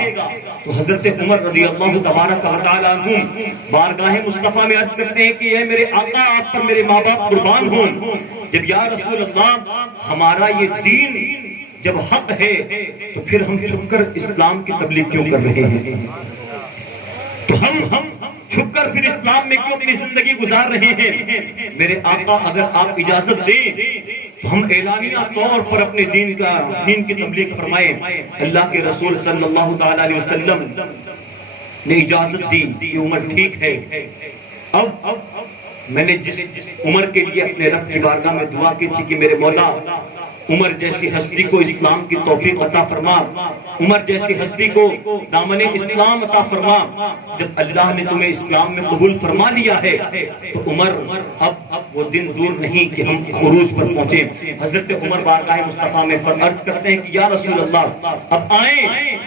تو حضرت عمر رضی اللہ تبارک و تعالیٰ عنہ بارگاہ مصطفیٰ میں عرض کرتے ہیں کہ اے میرے آقا، آپ پر میرے ماں باپ قربان ہوں. جب یا رسول اللہ ہمارا یہ دین جب حق ہے تو پھر ہم چھپ کر اسلام کی تبلیغ کیوں کر رہے ہیں؟ تو ہم چھپ کر پھر اسلام میں کیوں اپنی زندگی گزار رہے ہیں؟ میرے آقا اگر آپ اجازت دیں تو ہم اعلانیہ طور پر اپنے دین کی تبلیغ فرمائیں. اللہ کے رسول صلی اللہ تعالیٰ علیہ وسلم نے اجازت دی کہ عمر ٹھیک ہے. اب میں نے جس عمر کے لیے اپنے رب کی بارگاہ میں دعا کی تھی کہ میرے مولا عمر جیسی ہستی کو اسلام کی توفیق عطا فرما، عمر جیسی ہستی کو دامن اسلام عطا فرما. جب اللہ نے تمہیں اسلام میں قبول فرما لیا ہے تو عمر اب وہ دن دور نہیں کہ ہم عروج پر پہنچیں. حضرت عمر بارگاہ مصطفیٰ میں عرض کرتے ہیں کہ یا رسول اللہ، اب آئیں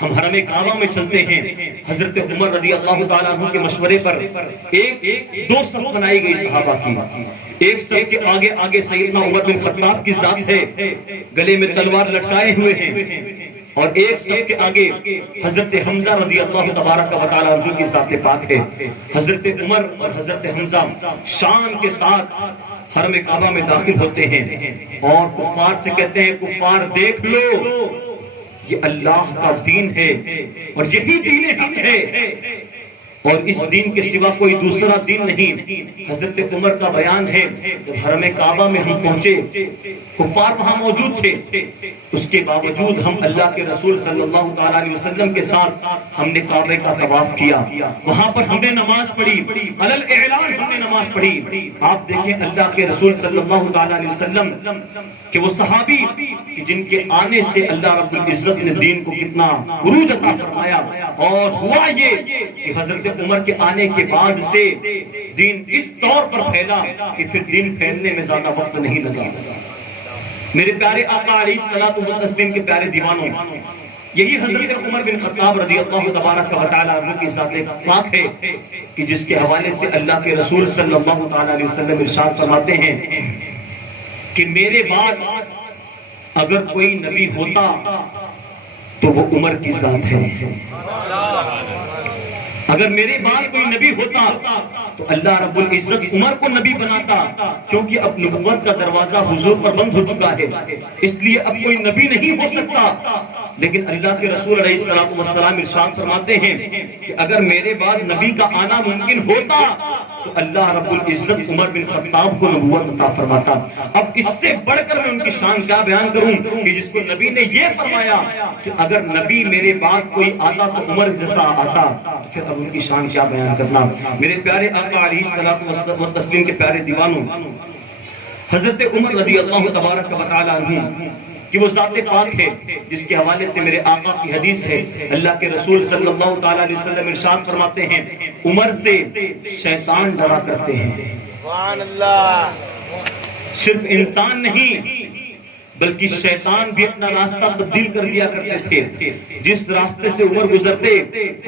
ہم حرم کعبہ میں چلتے ہیں. حضرت عمر رضی اللہ تعالیٰ عنہ کے مشورے پر دو صف بنائی گئی صحابہ کی. ایک صف کے آگے سیدنا عمر بن خطاب کی ذات ہے، گلے میں تلوار لٹکائے ہوئے ہیں، اور ایک صف کے آگے حضرت حمزہ رضی اللہ تبارک و تعالیٰ عنہ کی ذات پاک ہے. حضرت عمر اور حضرت حمزہ شان کے ساتھ حرم کعبہ میں داخل ہوتے ہیں اور کفار سے کہتے ہیں، کفار دیکھ لو، یہ اللہ کا دین ہے اور یہی دین حق ہے اور اس دین کے سوا کوئی دوسرا دین نہیں. حضرت عمر کا بیان ہے، جب حرم کعبہ میں ہم پہنچے کفار وہاں موجود تھے، اس کے باوجود ہم اللہ کے رسول صلی اللہ تعالیٰ علیہ وسلم کے ساتھ ہم نے کعبے کا طواف کیا. وہاں پر ہم نے نماز پڑھی، علل اعلان ہم نے نماز پڑھی. آپ دیکھیں اللہ کے رسول صلی اللہ تعالیٰ علیہ وسلم کہ وہ صحابی کہ جن کے آنے سے اللہ رب العزت نے دین کو کتنا عروج عطا فرمایا، اور ہوا یہ کہ حضرت عمر کے آنے کے بعد سے دین اس طور پر پھیلا کہ پھر دین پھیلنے میں زیادہ وقت نہیں لگا. میرے پیارے آقا علیہ الصلوۃ والتسلیم کے پیارے دیوانوں، یہی حضرت عمر بن خطاب رضی اللہ تبارک و تعالیٰ عنہ کی ذات پاک ہے کہ جس کے حوالے سے اللہ کے رسول صلی اللہ تعالیٰ علیہ وسلم ارشاد فرماتے ہیں کہ میرے بعد اگر کوئی نبی ہوتا تو وہ عمر کی ذات ہے. اگر میرے بعد کوئی نبی ہوتا تو اللہ رب العزت عمر کو نبی بناتا، کیونکہ اب نبوت کا دروازہ حضور پر بند ہو چکا ہے، اس لیے اب کوئی نبی نہیں ہو سکتا. لیکن اللہ کے رسول علیہ السلام ارشاد فرماتے ہیں کہ اگر میرے بعد نبی کا آنا ممکن ہوتا تو اللہ رب العزت عمر بن خطاب کو نبوت عطا فرماتا. اب اس سے بڑھ کر میں ان کی شان کیا بیان کروں کہ جس کو نبی نے یہ فرمایا کہ اگر نبی میرے بعد کوئی آتا تو عمر جیسا آتا، پھر اب ان کی شان کیا بیان کرنا. میرے پیارے آقا علیہ الصلوۃ والتسلیم کے پیارے دیوانوں، حضرت عمر رضی اللہ تبارک و تعالیٰ عنہ کہ وہ ذات پاک ہے جس کے حوالے سے میرے آقا کی حدیث ہے، اللہ کے رسول صلی اللہ تعالیٰ علیہ وسلم ارشاد فرماتے ہیں عمر سے شیطان ڈرا کرتے ہیں. صرف انسان نہیں، بلکہ شیطان بھی اپنا راستہ تبدیل کر دیا کرتے تھے. جس راستے سے عمر گزرتے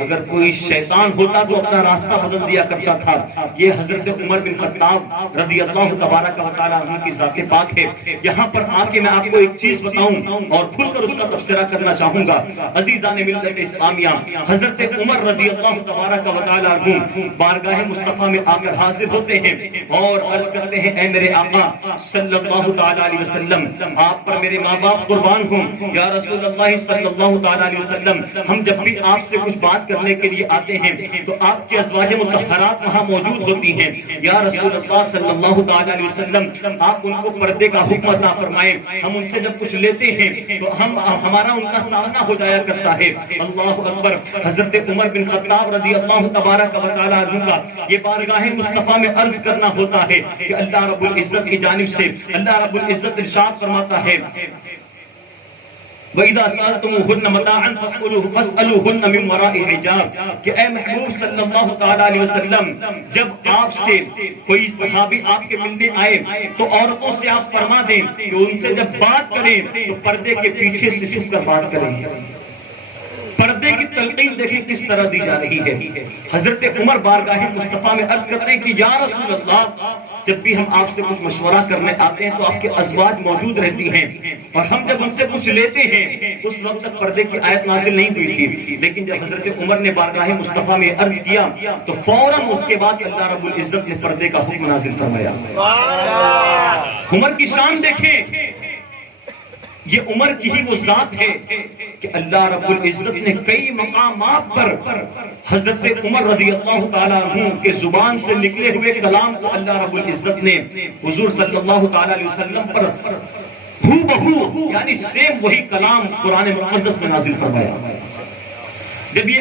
اگر کوئی شیطان ہوتا تو اپنا راستہ بدل دیا کرتا تھا. یہ حضرت عمر بن خطاب رضی اللہ تبارک و تعالیٰ عنہ کی ذات پاک ہے. یہاں پر آ کے میں آپ کو ایک چیز بتاؤں اور کھل کر اس کا تبصرہ کرنا چاہوں گا. عزیزان ملت اسلامیہ، حضرت عمر رضی اللہ تبارک و تعالیٰ عنہ بارگاہ مصطفیٰ میں آ کر حاضر ہوتے ہیں اور عرض کرتے ہیں اے میرے آقا صلی اللہ تعالیٰ علیہ وسلم، آپ پر میرے ماں باپ قربان ہوں. یا رسول اللہ صلی اللہ تعالیٰ علیہ وسلم، ہم جب بھی آپ سے کچھ بات کرنے کے لیے آتے ہیں تو آپ کے ازواج مطہرات وہاں موجود ہوتی ہیں. یا رسول اللہ صلی اللہ تعالیٰ علیہ وسلم، آپ ان کو پردے کا حکم عطا فرمائیں. ہم ان سے جب کچھ لیتے ہیں تو ہمارا ان کا سامنا ہو جایا کرتا ہے. اللہ اکبر. حضرت عمر بن خطاب رضی اللہ تبارک و تعالیٰ عنہ کا یہ بارگاہ مصطفیٰ میں عرض کرنا ہوتا ہے کہ اللہ رب العزت کی جانب سے اللہ رب العزت ارشاد فرماتا ہے وَإِذَا سَأَلْتُمُوهُنَّ مَتَاعًا فَاسْأَلُوهُنَّ مِنْ وَرَاءِ حِجَابٍ کہ اے محبوب صلی اللہ تعالیٰ علیہ وسلم، جب آپ سے کوئی صحابی آپ کے ملنے آئے تو عورتوں سے آپ فرما دیں کہ ان سے جب بات کریں تو پردے کے پیچھے سے چھپ کر بات کریں. پردے کی تلقین دیکھیں کس طرح دی جا رہی ہے. حضرت عمر بارگاہ مصطفیٰ میں عرض کرتے ہیں کہ یا رسول اللہ، جب بھی ہم آپ سے کچھ مشورہ کرنے آتے ہیں تو آپ کے ازواج موجود رہتی ہیں اور ہم جب ان سے کچھ لیتے ہیں اس وقت تک پردے کی آیت نازل نہیں ہوئی تھی. لیکن جب حضرت عمر نے بارگاہ مصطفیٰ میں عرض کیا تو فوراً اس کے بعد اللہ رب العزت نے پردے کا حکم نازل فرمایا. عمر کی شان دیکھیں، یہ عمر کی ہی وہ ذات ہے کہ اللہ رب العزت نے کئی مقامات پر حضرت عمر رضی اللہ تعالیٰ عنہ کے زبان سے نکلے ہوئے کلام کو اللہ رب العزت نے حضور صلی اللہ تعالیٰ علیہ وسلم پر ہو بہو یعنی سیم وہی کلام قرآن مقدس میں نازل فرمایا. جب یہ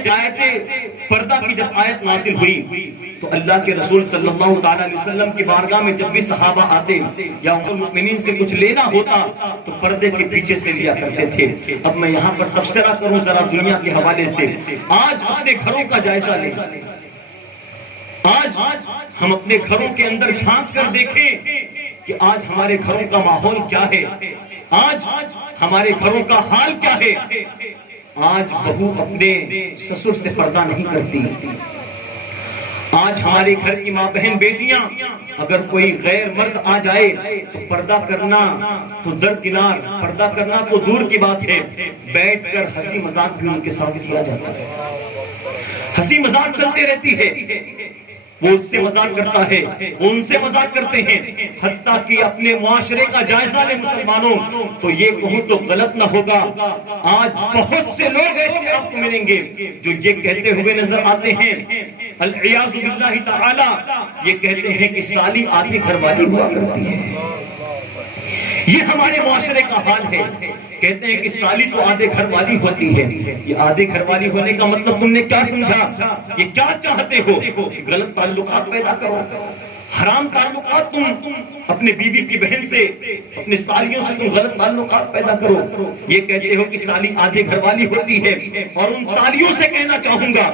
پردہ کی جب آیت نازل ہوئی تو اللہ کے رسول صلی اللہ تعالیٰ علیہ وسلم کی بارگاہ میں جب بھی صحابہ آتے یا المؤمنین سے کچھ لینا ہوتا تو پردے کے پیچھے سے لیا کرتے تھے. اب میں یہاں پر تبصرہ کروں ذرا دنیا کے حوالے سے. آج اپنے گھروں کا جائزہ لیں. آج ہم اپنے گھروں کے اندر جھانک کر دیکھیں کہ آج ہمارے گھروں کا ماحول کیا ہے، آج ہمارے گھروں کا حال کیا ہے. آج بہو اپنے سسر سے پردہ نہیں کرتی. آج ہمارے گھر کی ماں بہن بیٹیاں اگر کوئی غیر مرد آ جائے تو پردہ کرنا تو درکنار، پردہ کرنا تو دور کی بات ہے، بیٹھ کر ہنسی مذاق بھی ان کے ساتھ کیا جاتا ہے. ہنسی مذاق چلتے رہتی ہے. وہ اس سے مذاق کرتا ہے، وہ ان سے مذاق کرتے ہیں. حتیٰ کہ اپنے معاشرے کا جائزہ لیں مسلمانوں تو یہ کہوں تو غلط نہ ہوگا. آج بہت سے لوگ ایسے آپ کو ملیں گے جو یہ کہتے ہوئے نظر آتے ہیں العیاذ باللہ تعالی، یہ کہتے ہیں کہ سالی آدھی گھر والی ہوا کرتی ہے. یہ ہمارے معاشرے کا حال ہے. کہتے ہیں کہ سالی تو آدھے گھر والی ہوتی ہے. یہ آدھے گھر والی ہونے کا مطلب تم نے کیا سمجھا؟ یہ کیا چاہتے ہو؟ غلط تعلقات پیدا کرو، حرام تعلقات تم اپنے بیوی کی بہن سے، اپنے سالیوں سے تم غلط تعلقات پیدا کرو. یہ کہتے ہو کہ سالی آدھے گھر والی ہوتی ہے. اور ان سالیوں سے کہنا چاہوں گا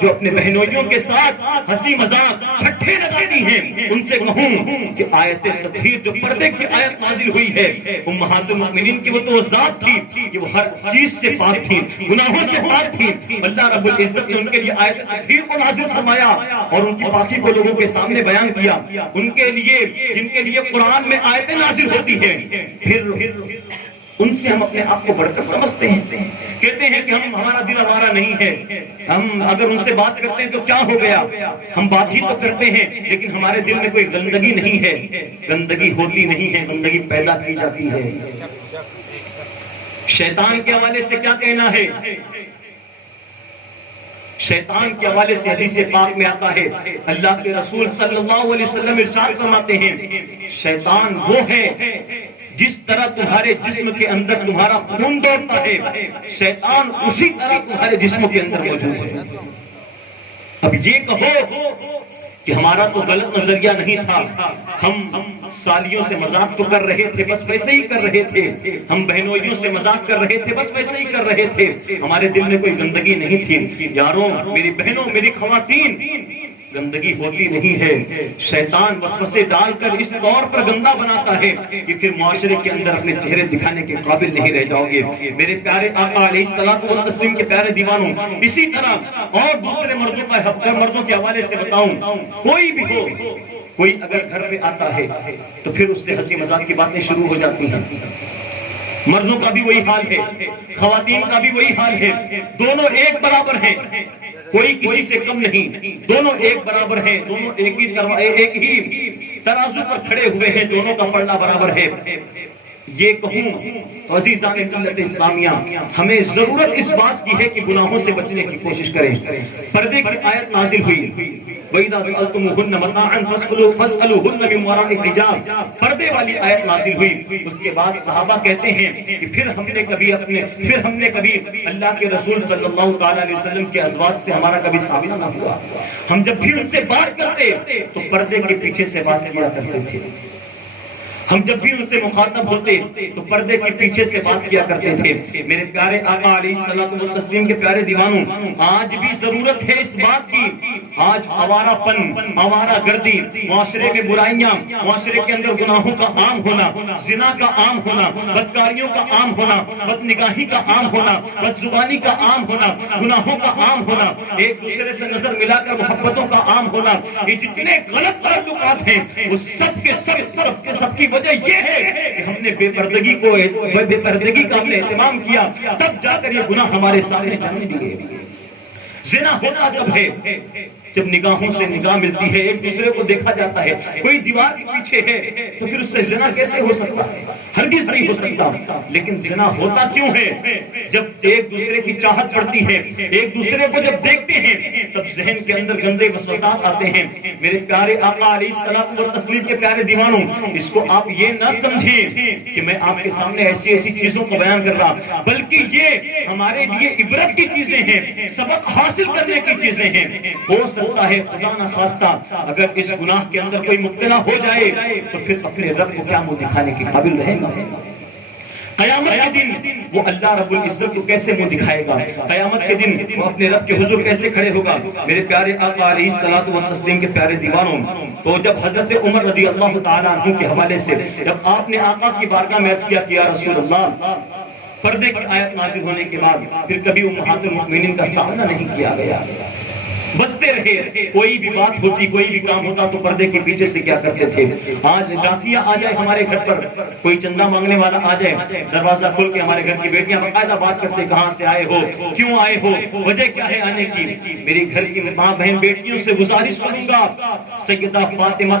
جو اپنے بہنوئیوں کے ساتھ ہنسی مذاق ٹھٹھے لگاتی ہیں، ان سے کہوں کہ آیت تطہیر جو پردے کی آیت نازل ہوئی ہے امہات المؤمنین کی، وہ تو ذات تھی کہ وہ ہر چیز سے پاک تھی، گناہوں سے پاک تھی. اللہ رب العزت نے ان کے لیے آیت تطہیر کو نازل فرمایا اور ان کی پاکی کو لوگوں کے سامنے بیان کیا. ان کے لیے جن کے لیے قرآن میں آیتیں نازل ہوتی ہیں، پھر ان سے ہم اپنے آپ کو بڑھ کر سمجھتے ہیں. کہتے ہیں کہ ہمارا دل ہمارا نہیں ہے، ہم اگر ان سے بات کرتے ہیں تو کیا ہو گیا، ہم بات ہی تو کرتے ہیں لیکن ہمارے دل میں کوئی گندگی نہیں ہے. گندگی ہوتی نہیں ہے، گندگی پیدا کی جاتی ہے. شیطان کے حوالے سے کیا کہنا ہے؟ شیطان کے حوالے سے حدیث پاک میں آتا ہے اللہ کے رسول صلی اللہ علیہ وسلم ارشاد فرماتے ہیں شیطان وہ ہے جس طرح تمہارے جسم کے اندر تمہارا خون دوڑتا ہے، شیطان اسی طرح تمہارے جسم کے اندر موجود ہے. اب یہ کہو کہ ہمارا تو غلط نظریہ نہیں تھا، ہم سالیوں سے مذاق تو کر رہے تھے، بس ویسے ہی کر رہے تھے، ہم بہنوئیوں سے مذاق کر رہے تھے، بس ویسے ہی کر رہے تھے، ہمارے دل میں کوئی گندگی نہیں تھی. یاروں، میری بہنوں، میری خواتین، گندگی ہوتی نہیں ہے، شیطان وسوسے ڈال کر اس طور پر گندا بناتا ہے کہ پھر معاشرے کے اندر اپنے چہرے دکھانے کے قابل نہیں رہ جاؤ گے۔ میرے پیارے آقا علیہ الصلوۃ والتسلیم کے پیارے دیوانوں، اسی طرح اور دوسرے مردوں کے حوالے سے بتاؤں، کوئی بھی ہو، کوئی اگر گھر پہ آتا ہے تو پھر اس سے ہنسی مذاق کی باتیں شروع ہو جاتی ہیں۔ مردوں کا بھی وہی حال ہے، خواتین کا بھی وہی حال ہے، دونوں ایک برابر ہیں، کوئی کسی سے کم نہیں، دونوں ایک برابر ہیں، دونوں ایک ہی ترازو پر کھڑے ہوئے ہیں، دونوں کا پلڑا برابر ہے۔ یہ کہوں تو عزیزان ملت اسلامیہ، ہمیں ضرورت اس بات کی ہے کہ گناہوں سے بچنے کی کوشش کریں۔ پردے کی آیت نازل ہوئی، وَإِذَا سَأَلْتُمُوهُنَّ مَتَاعًا فَاسْأَلُوهُنَّ مِن وَرَاءِ حِجَابٍ، پردے والی آیت نازل ہوئی۔ اس کے بعد صحابہ کہتے ہیں کہ پھر ہم نے کبھی اللہ کے رسول صلی اللہ تعالی علیہ وسلم کے ازواج سے ہمارا کبھی سامنا نہ ہوا، ہم جب بھی ان سے بات کرتے تو پردے کے پیچھے سے بات کیا کرتے تھے، ہم جب بھی ان سے مخاطب ہوتے تو پردے کے پیچھے سے بات کیا کرتے تھے۔ میرے پیارے آقا علیہ الصلوۃ والتسلیم کے پیارے دیوانوں، آج بھی ضرورت ہے اس بات کی۔ آج آوارہ پن، آوارہ گردی، معاشرے میں برائیاں، معاشرے کے اندر گناہوں کا عام ہونا، زنا کا عام ہونا، بدکاریوں کا عام ہونا، بد نگاہی کا عام ہونا، بد زبانی کا عام ہونا، گناہوں کا عام ہونا، ایک دوسرے سے نظر ملا کر محبتوں کا عام ہونا، یہ جتنے غلط تعلقات ہیں وہ سب کے سب کی وجہ یہ ہے کہ ہم نے بے پردگی کا ہم نے اہتمام کیا، تب جا کر یہ گناہ ہمارے سامنے جانے دیے۔ زنا ہوتا کب ہے؟ جب نگاہوں سے نگاہ ملتی ہے، ایک دوسرے کو دیکھا جاتا ہے، کوئی دیوار کے پیچھے ہے تو پھر اس سے زنا کیسے ہو سکتا ہے؟ ہرگز نہیں ہو سکتا۔ لیکن زنا ہوتا کیوں ہے؟ جب ایک دوسرے کی چاہت پڑتی ہے، ایک دوسرے کو جب دیکھتے ہیں تب ذہن کے اندر گندے وسوسات آتے ہیں۔ میرے پیارے آقا علیہ الصلوۃ والتسلیم کے پیارے دیوانوں، اس کو آپ یہ نہ سمجھیں کہ میں آپ کے سامنے ایسی چیزوں کو بیان کر رہا، بلکہ یہ ہمارے لیے عبرت کی چیزیں ہیں، سبق حاصل کرنے کی چیزیں ہیں۔ ہو سکتا ہے خدا نہ خواستہ اگر اس گناہ کے اندر کوئی مبتلا ہو جائے تو پھر اپنے رب کو کیا منہ دکھانے کے قابل رہے گا؟ قیامت کے دن وہ اللہ رب العزت کو کیسے منہ دکھائے گا؟ قیامت کے دن وہ اپنے رب کے حضور کیسے کھڑے ہوگا؟ میرے پیارے آقا علیہ الصلوۃ والتسلیم کے پیارے دیوانوں، تو جب حضرت عمر رضی اللہ تعالیٰ عنہ کے حوالے سے جب آپ نے آقا کی بارگاہ میں عرض کیا کہ یا رسول اللہ، پردے کی آیت نازل ہونے کے بعد پھر کبھی امہات المؤمنین کا سامنا نہیں کیا گیا، بستے رہے، کوئی بھی بات ہوتی، کوئی بھی کام ہوتا تو پردے کے پیچھے سے کیا کرتے تھے۔ آج ڈاکیا آ جائے ہمارے گھر پر، کوئی چندہ مانگنے والا آ جائے، دروازہ کھول کے ہمارے گھر کی بیٹیاں باقاعدہ بات کرتے، کہاں سے آئے ہو، کیوں آئے ہو، وجہ کیا ہے آنے کی۔ میری گھر کی ماں بہن بیٹیوں سے گزارش کروں گا، سیدہ فاطمہ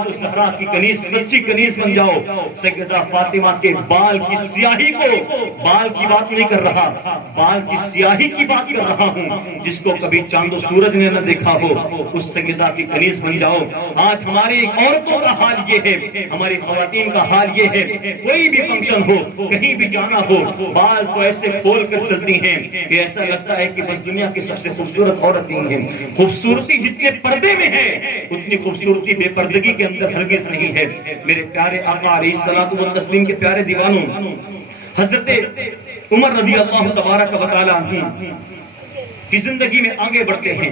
الزہرا کی کنیز، سچی کنیز بن جاؤ۔ سیدہ فاطمہ کے بال کی سیاہی کو، بال کی بات نہیں کر رہا، بال کی سیاہی کی بات کر رہا ہوں، جس کو کبھی چاند و سورج نے نہ دیکھا ہو، اس سیدہ کی کنیز بن جاؤ۔ آج ہماری عورتوں کا حال یہ ہے، ہماری خواتین کا حال یہ ہے، کوئی بھی فنکشن ہو، کہیں بھی جانا ہو، بال تو ایسے کھول کر چلتی ہیں کہ ایسا لگتا ہے کہ بس دنیا کی سب سے خوبصورت عورت ہی ہیں۔ خوبصورتی جتنے پردے میں ہے اتنی خوبصورتی بے پردگی کے اندر ہرگز نہیں ہے۔ میرے پیارے آقا علیہ الصلوۃ والتسلیم کے پیارے دیوانوں، حضرت عمر رضی اللہ تبارک و تعالیٰ عنہ کی زندگی میں آگے بڑھتے ہیں۔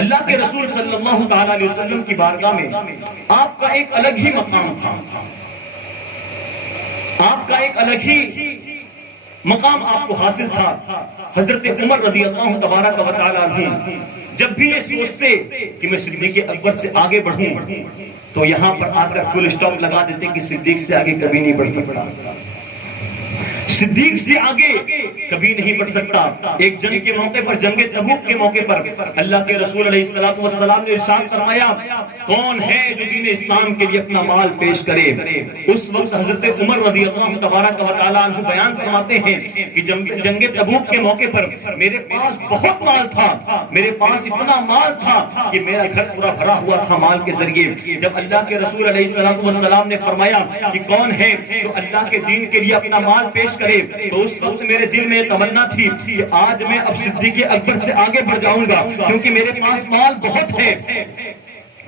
اللہ کے رسول صلی اللہ تعالیٰ علیہ وسلم کی بارگاہ میں آپ کا ایک الگ ہی مقام تھا، آپ کا ایک الگ ہی مقام آپ کو حاصل تھا۔ حضرت عمر رضی اللہ تبارک و تعالیٰ عنہ جب بھی یہ سوچتے کہ میں صدیق اکبر سے آگے بڑھوں تو یہاں پر آ کر فل اسٹاپ لگا دیتے کہ صدیق سے آگے کبھی نہیں بڑھ سکتا، صدیق سے آگے کبھی نہیں بڑھ سکتا۔ ایک جنگ کے موقع پر، جنگ تبوک کے موقع پر اللہ کے رسول علیہ السلام نے ارشاد فرمایا، کون ہے جو دین اسلام کے لیے اپنا مال پیش کرے؟ اس وقت حضرت عمر رضی اللہ تبارک و تعالیٰ عنہ بیان فرماتے ہیں کہ جنگ تبوک کے موقع پر میرے پاس بہت مال تھا، میرے پاس اتنا مال تھا کہ میرا گھر پورا بھرا ہوا تھا مال کے ذریعے۔ جب اللہ کے رسول علیہ السلام نے فرمایا کہ کون ہے جو اللہ کے دین کے لیے اپنا مال پیش کرے، تو اس وقت میرے دل میں تمنا تھی کہ آج میں اب صدیق اکبر سے آگے بڑھ جاؤں گا، کیونکہ میرے پاس مال بہت ہے۔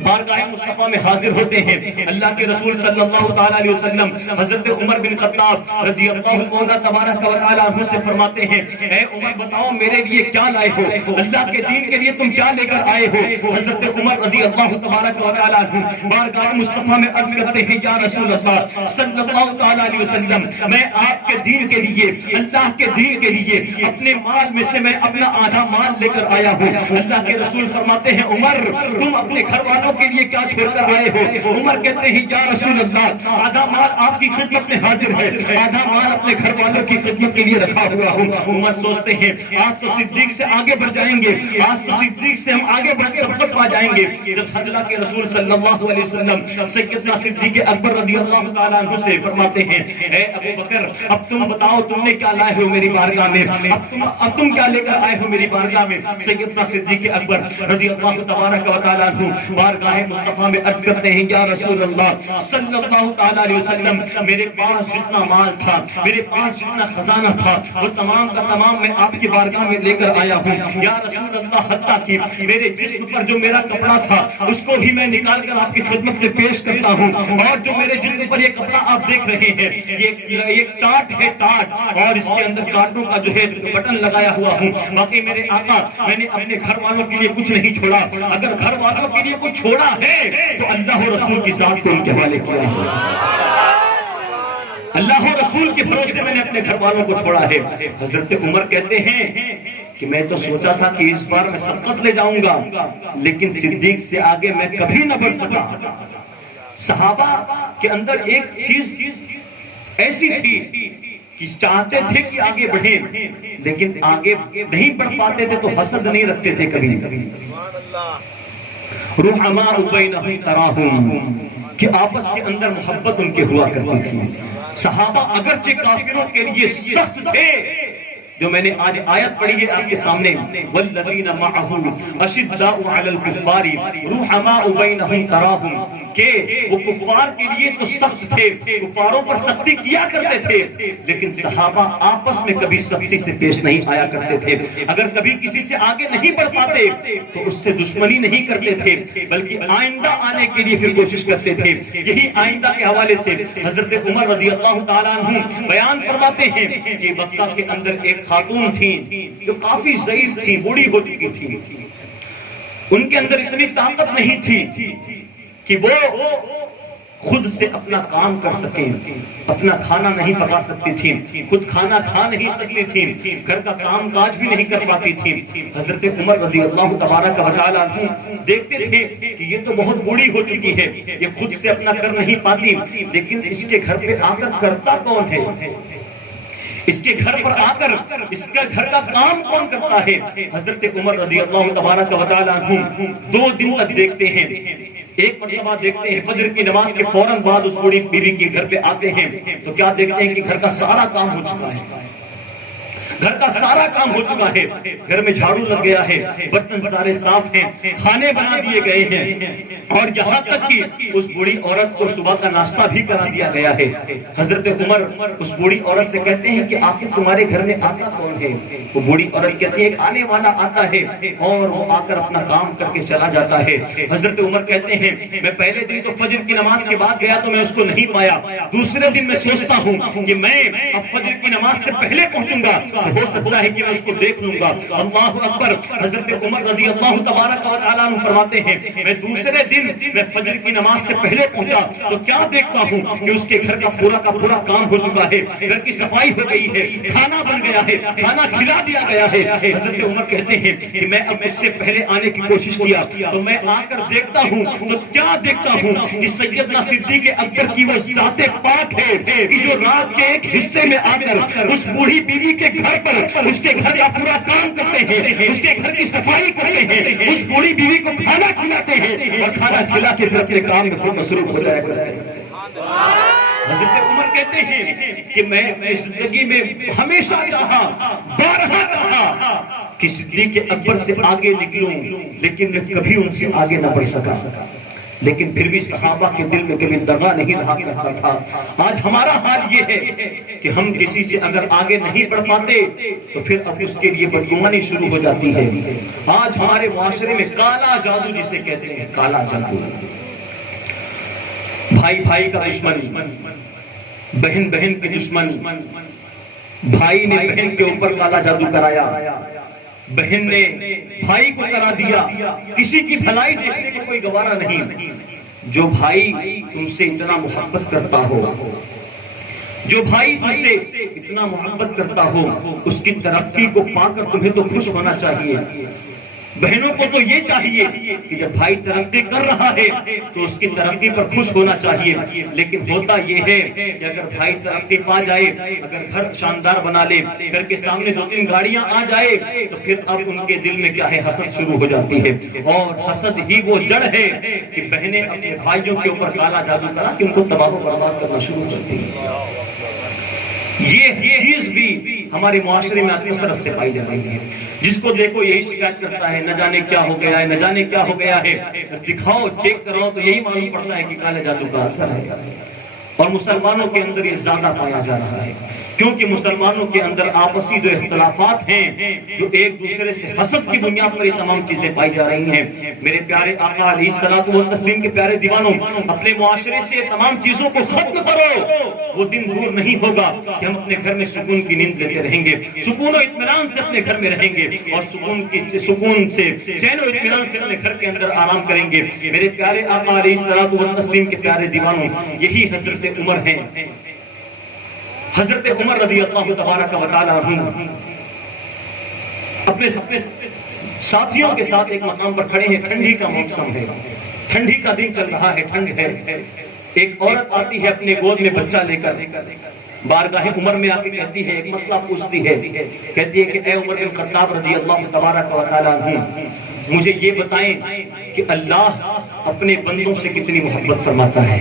بارگاہ مصطفیٰ میں حاضر ہوتے ہیں. اللہ کے رسول صلی اللہ تعالیٰ علیہ وسلم حضرت عمر بن خطاب رضی اللہ تبارک و تعالیٰ عنہ سے فرماتے ہیں اے عمر بتاؤ میرے لیے کیا لائے ہو, اللہ کے دین کے لیے تم کیا لے کر آئے ہو. حضرت عمر رضی اللہ تبارک و تعالیٰ عنہ بارگاہ مصطفیٰ میں عرض کرتے ہیں یا رسول اللہ صلی اللہ تعالیٰ علیہ وسلم میں آپ کے دین کے لیے, اللہ کے دین کے لیے اپنے مال میں سے میں اپنا آدھا مال لے کر آیا ہوں. اللہ کے رسول فرماتے ہیں عمر تم اپنے گھر والوں کے لیے کیا چھوڑ کر آئے ہو. عمر کہتے ہیں یا رسول اللہ آدھا مال آپ کی خدمت میں حاضر ہے, آدھا مال اپنے گھر والوں کی خدمت کے لیے رکھا ہوا ہوں. عمر سوچتے ہیں آج تو صدیق سے آگے بڑھ جائیں گے, آج تو صدیق سے ہم آگے بڑھ کے سبقت پا جائیں گے. جب اللہ کے رسول صلی اللہ علیہ وسلم سیدنا صدیق اکبر رضی اللہ تعالیٰ عنہ سے فرماتے ہیں اے ابو بکر اب تم بتاؤ تم نے کیا لائے ہو میری بارگاہ میں, اب تم کیا لے کر آئے ہو میری بارگاہ میں. سیدنا صدیق اکبر رضی اللہ تبارک و تعالیٰ عنہ بارگاہ مصطفیٰ میں عرض کرتے ہیں یا رسول اللہ صلی اللہ تعالیٰ علیہ وسلم میرے پاس جتنا مال تھا, میرے پاس جتنا خزانہ تھا وہ تمام کا تمام میں آپ کی بارگاہ میں لے کر آیا ہوں. یا رسول اللہ حتیٰ کہ میرے جسم پر جو میرا کپڑا تھا اس کو بھی میں نکال کر آپ کی خدمت میں پیش کرتا ہوں. اور جو میرے جسم پر یہ کپڑا آپ دیکھ رہے ہیں یہ ٹاٹ ہے, ٹاٹ, اور اس کے اندر کانٹوں کا جو ہے بٹن لگایا ہوا ہوں. باقی میرے آقا میں نے اپنے گھر والوں کے لیے کچھ نہیں چھوڑا. اگر گھر والوں کے لیے کچھ چھوڑا ہے تو اللہ و رسول کی ذات کو ان کے حوالے کیا ہے. اللہ و رسول کے بھروسے میں نے اپنے گھر والوں کو چھوڑا ہے. حضرت عمر کہتے ہیں کہ میں تو سوچا تھا کہ اس بار میں سبقت لے جاؤں گا, لیکن صدیق سے آگے میں کبھی نہ بڑھ سکا. صحابہ کے اندر ایک چیز ایسی تھی کہ چاہتے تھے کہ آگے بڑھیں, لیکن آگے نہیں بڑھ پاتے تھے تو حسد نہیں رکھتے تھے کبھی. رحماء بینہم تراہم کہ آپس کے اندر محبت ان کے ہوا کرتی تھی. صحابہ اگرچہ کافروں کے لیے سخت تھے, جو میں نے آج آیت پڑھی ہے آپ کے سامنے والذین معہ اشداء علی الکفار رحماء بینہم تراہم کہ وہ کفار کے لیے تو سخت تھے, کفاروں پر سختی کیا کرتے تھے, لیکن صحابہ آپس میں کبھی سختی سے پیش نہیں آیا کرتے تھے. اگر کبھی کسی سے آگے نہیں بڑھ پاتے تو اس سے دشمنی نہیں کرتے تھے, بلکہ آئندہ آنے کے لیے پھر کوشش کرتے تھے. یہی آئندہ کے حوالے سے حضرت عمر رضی اللہ تعالیٰ عنہ بیان فرماتے ہیں کہ مکہ کے اندر ایک خاتون تھی جو کافی ضعیف تھی, بوڑھی ہو چکی تھی. ان کے اندر اتنی طاقت نہیں تھی کہ وہ خود سے اپنا کام کر سکیں, اپنا کھانا نہیں پکا سکتی تھی, خود کھانا کھا نہیں سکتی تھی, گھر کا کام کاج بھی نہیں کر پاتی تھی. حضرت عمر رضی اللہ تبارک و تعالیٰ عنہ دیکھتے تھے کہ یہ تو بہت بوڑھی ہو چکی ہے, یہ خود سے اپنا کر نہیں پاتی, لیکن اس کے گھر پہ آ کر کرتا کون ہے, اس کے گھر پر آ کر اس کا گھر کا کام کون کرتا ہے. حضرت عمر رضی اللہ تبارک و تعالیٰ عنہ 2 دن تک دیکھتے ہیں. ایک مرتبہ دیکھتے ہیں فجر کی نماز کے فوراً بعد اس بوڑھی بیوی کے گھر پہ آتے ہیں تو کیا دیکھتے ہیں کہ گھر کا سارا کام ہو چکا ہے, گھر کا سارا کام ہو چکا ہے, گھر میں جھاڑو لگ گیا ہے, برتن سارے صاف ہیں, کھانے بنا دیے گئے ہیں, اور یہاں تک کہ اس بوڑھی عورت کو صبح کا ناشتہ بھی کرا دیا گیا ہے. حضرت عمر اس بوڑھی عورت سے کہتے ہیں کہ آخر تمہارے گھر میں آتا کون ہے. وہ بوڑھی عورت کہتی ہے ایک آنے والا آتا ہے اور وہ آ کر اپنا کام کر کے چلا جاتا ہے. حضرت عمر کہتے ہیں میں پہلے دن تو فجر کی نماز کے بعد گیا تو میں اس کو نہیں پایا, دوسرے دن میں سوچتا ہوں کہ میں اب فجر کی نماز سے پہلے پہنچوں گا, ہو سکتا ہے کہ میں اس کو دیکھ لوں گا. اللہ اکبر. حضرت عمر رضی اللہ تبارک و تعالیٰ عنہ فرماتے ہیں میں دوسرے دن میں فجر کی نماز سے پہلے پہنچا تو کیا دیکھتا ہوں کہ اس کے گھر کا پورا کام ہو چکا ہے, گھر کی صفائی ہو گئی ہے, کھانا بن گیا ہے, کھانا کھلا دیا گیا ہے. حضرت عمر کہتے ہیں کہ میں اب اس سے پہلے آنے کی کوشش کیا تو میں آ کر دیکھتا ہوں تو کیا دیکھتا ہوں کہ سیدنا صدیق اکبر کی وہ ذات پاک ہے کہ جو رات کے ایک حصے میں آ کر اس بوڑھی بیوی کے گھر پر اس کے گھر کا پورا کام کرتے ہیں, اس کے گھر کی صفائی کرتے ہیں, اس بوڑھی بیوی کو کھانا کھلاتے ہیں اور کھانا کھلا کے پھر اپنے کام میں خود مصروف ہو جایا کرتے ہیں. حضرت عمر کہتے ہیں کہ میں زندگی میں ہمیشہ چاہا, بارہا چاہا کہ صدیق اکبر سے آگے نکلوں, لیکن میں کبھی ان سے آگے نہ بڑھ سکا. لیکن پھر بھی صحابہ کے دل میں کبھی دغا نہیں رہا کرتا تھا۔ آج ہمارا حال یہ ہے کہ ہم کسی سے اگر آگے نہیں بڑھ پاتے تو پھر اب اس کے لیے بدگمانی شروع ہو جاتی ہے۔ آج ہمارے معاشرے میں کالا جادو جسے کہتے ہیں، کالا جادو، بھائی بھائی کا دشمن، بہن بہن کی دشمن، بھائی نے بہن کے اوپر کالا جادو کرایا، بہن نے بھائی کو کرا دیا، کسی کی بھلائی دیکھنے کو کوئی گوارا نہیں۔ جو بھائی تم سے اتنا محبت کرتا ہو، جو بھائی تم سے اتنا محبت کرتا ہو، اس کی ترقی کو پا کر تمہیں تو خوش ہونا چاہیے۔ بہنوں کو تو یہ چاہیے کہ جب بھائی ترقی کر رہا ہے تو اس کی ترقی پر خوش ہونا چاہیے، لیکن ہوتا یہ ہے کہ اگر بھائی ترقی پا جائے، اگر گھر شاندار بنا لے، گھر کے سامنے 2-3 گاڑیاں آ جائے، تو پھر اب ان کے دل میں کیا ہے، حسد شروع ہو جاتی ہے۔ اور حسد ہی وہ جڑ ہے کہ بہنیں اپنے بھائیوں کے اوپر کالا جادو کرا کہ ان کو تباہ و برباد کرنا شروع کرتی ہیں۔ یہ چیز بھی ہمارے معاشرے میں کثرت سے پائی جا رہی ہے۔ جس کو دیکھو یہی شکایت کرتا ہے، نہ جانے کیا ہو گیا ہے، نہ جانے کیا ہو گیا ہے۔ دکھاؤ، چیک کراؤ تو یہی معلوم پڑتا ہے کہ کالے جادو کا اثر ہے۔ اور مسلمانوں کے اندر یہ زیادہ پایا جا رہا ہے، کیونکہ مسلمانوں کے اندر آپسی جو اختلافات ہیں، جو ایک دوسرے سے حسد کی بنیاد پر یہ تمام چیزیں پائی جا رہی ہیں۔ میرے پیارے آقا علیہ الصلوۃ والتسلیم کے پیارے دیوانوں، اپنے معاشرے سے یہ تمام چیزوں کو ختم کرو۔ وہ دن دور نہیں ہوگا کہ ہم اپنے گھر میں سکون کی نیند لیتے رہیں گے، سکون و اطمینان سے اپنے گھر میں رہیں گے، اور سکون سے چین و اطمینان سے اپنے گھر کے اندر آرام کریں گے۔ میرے پیارے آقا علیہ الصلوۃ والتسلیم کے پیارے دیوانوں، یہی حضرت عمر ہیں۔ حضرت عمر رضی اللہ تبارک و تعالی عنہ اپنے ساتھیوں کے ساتھ ایک مقام پر کھڑے ہیں، ٹھنڈی کا موسم ہے، ٹھنڈی کا دن چل رہا ہے، ٹھنڈ ہے۔ ایک عورت آتی ہے اپنے گود میں بچہ لے کر، بارگاہ عمر میں آ کے کہتی ہے، ایک مسئلہ پوچھتی ہے، کہتی ہے کہ اے عمر بن خطاب رضی اللہ تبارک و تعالی عنہ، مجھے یہ بتائیں کہ اللہ اپنے بندوں سے کتنی محبت فرماتا ہے۔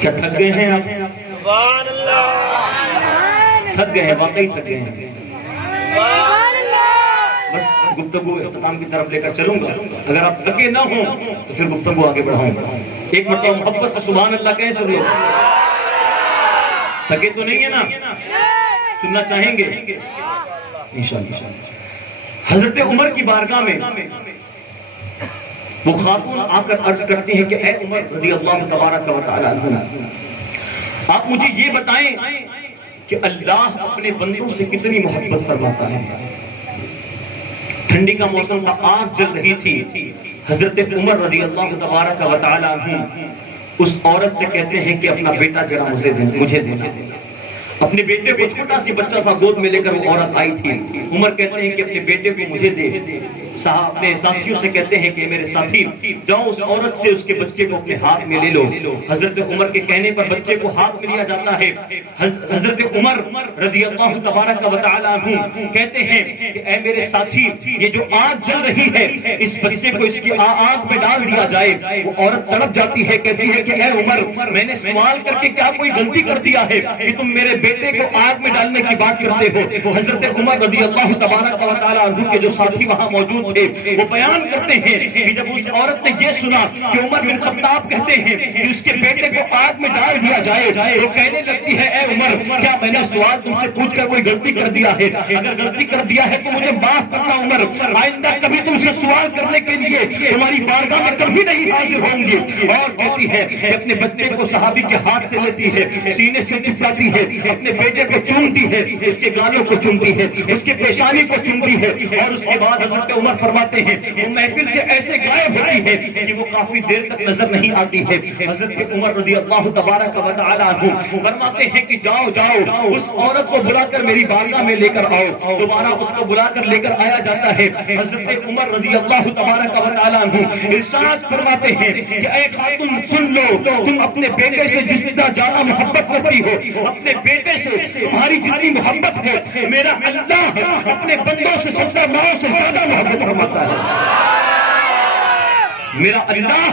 کیا تھک گئے ہیں آپ؟ تھک گئے ہیں، واقعی تھک گئے ہیں۔ بس گفتگو اختتام کی طرف لے کر چلوں گا، اگر آپ تھکے نہ ہوں تو پھر گفتگو آگے بڑھاؤں گا۔ ایک مرتبہ محبت سے سبحان اللہ کہیں سب لوگ، تھکے تو نہیں ہے نا؟ سننا چاہیں گے انشاءاللہ۔ حضرت عمر کی بارگاہ میں وہ خاتون آ کر عرض کرتی ہیں کہ اے عمر رضی اللہ تبارک و تعالی عنہ، آپ مجھے یہ بتائیں کہ اللہ اپنے بندوں سے کتنی محبت فرماتا ہے۔ ٹھنڈی کا موسم تھا، آگ جل رہی تھی۔ حضرت عمر رضی اللہ تبارک و تعالی عنہ اس عورت سے کہتے ہیں کہ اپنا بیٹا ذرا مجھے دینا۔ اپنے بیٹے کو، چھوٹا سی بچہ تھا، گود میں لے کر وہ عورت آئی تھی۔ عمر کہتے ہیں کہ اپنے بیٹے کو مجھے دے۔ اپنے ساتھیوں سے کہتے ہیں کہ میرے ساتھی جاؤ اس عورت سے اس کے بچے کو اپنے ہاتھ میں لے لو۔ حضرت عمر کے کہنے پر بچے کو ہاتھ میں لیا جاتا ہے۔ حضرت عمر رضی اللہ تبارک و تعالی عنہ کہتے ہیں کہ اے میرے ساتھی، یہ جو آگ جل رہی ہے، اس بچے کو اس کی آگ میں ڈال دیا جائے۔ وہ عورت تڑپ جاتی ہے، کہتی ہے کہ اے عمر، میں نے سوال کر کے کیا کوئی غلطی کر دیا ہے کہ تم میرے بیٹے کو آگ میں ڈالنے کی بات کرتے ہو؟ حضرت عمر رضی اللہ تبارک و تعالی عنہ کے جو ساتھی وہاں موجود تھے، وہ بیان کرتے ہیں کہ جب اس عورت نے یہ سنا کہ عمر بن خطاب کہتے ہیں کہ اس کے بیٹے کو آگ میں ڈال دیا جائے، وہ کہنے لگتی ہے اے عمر، کیا میں نے سوال تم سے پوچھ کر کوئی غلطی کر دیا ہے؟ اگر غلطی کر دیا ہے تو مجھے معاف کرنا عمر، آئندہ کبھی تم سے سوال کرنے کے لیے تمہاری بارگاہ میں کبھی نہیں حاضر ہوں گے۔ اور کہتی ہے کہ اپنے بچے کو صحابی کے ہاتھ سے لیتی ہے، سینے سے چپکاتی ہے، اپنے بیٹے کو چومتی ہے، اس کے گالوں کو چومتی ہے، اس کے پیشانی کو چومتی ہے، اور اس کے بعد حضرت عمر فرماتے ہیں وہ محفل سے ایسے غائب ہوتی ہے کہ وہ کافی دیر تک نظر نہیں آتی ہے۔ حضرت عمر رضی اللہ تبارک و تعالی عنہ فرماتے ہیں کہ جاؤ اس عورت کو بلا کر میری بارگاہ میں لے کر آؤ۔ دوبارہ اس کو بلا کر لے کر آیا جاتا ہے۔ حضرت عمر رضی اللہ تبارک و تعالی عنہ ارشاد فرماتے ہیں کہ اے خاتون سن لو، تم اپنے بیٹے سے جس طرح زیادہ محبت کرتی ہو، اپنے بیٹے سے تمہاری جتنی محبت ہے، میرا اللہ اپنے بندوں سے 70 ماؤں سے زیادہ محبت فرماتا ہے۔ میرا اللہ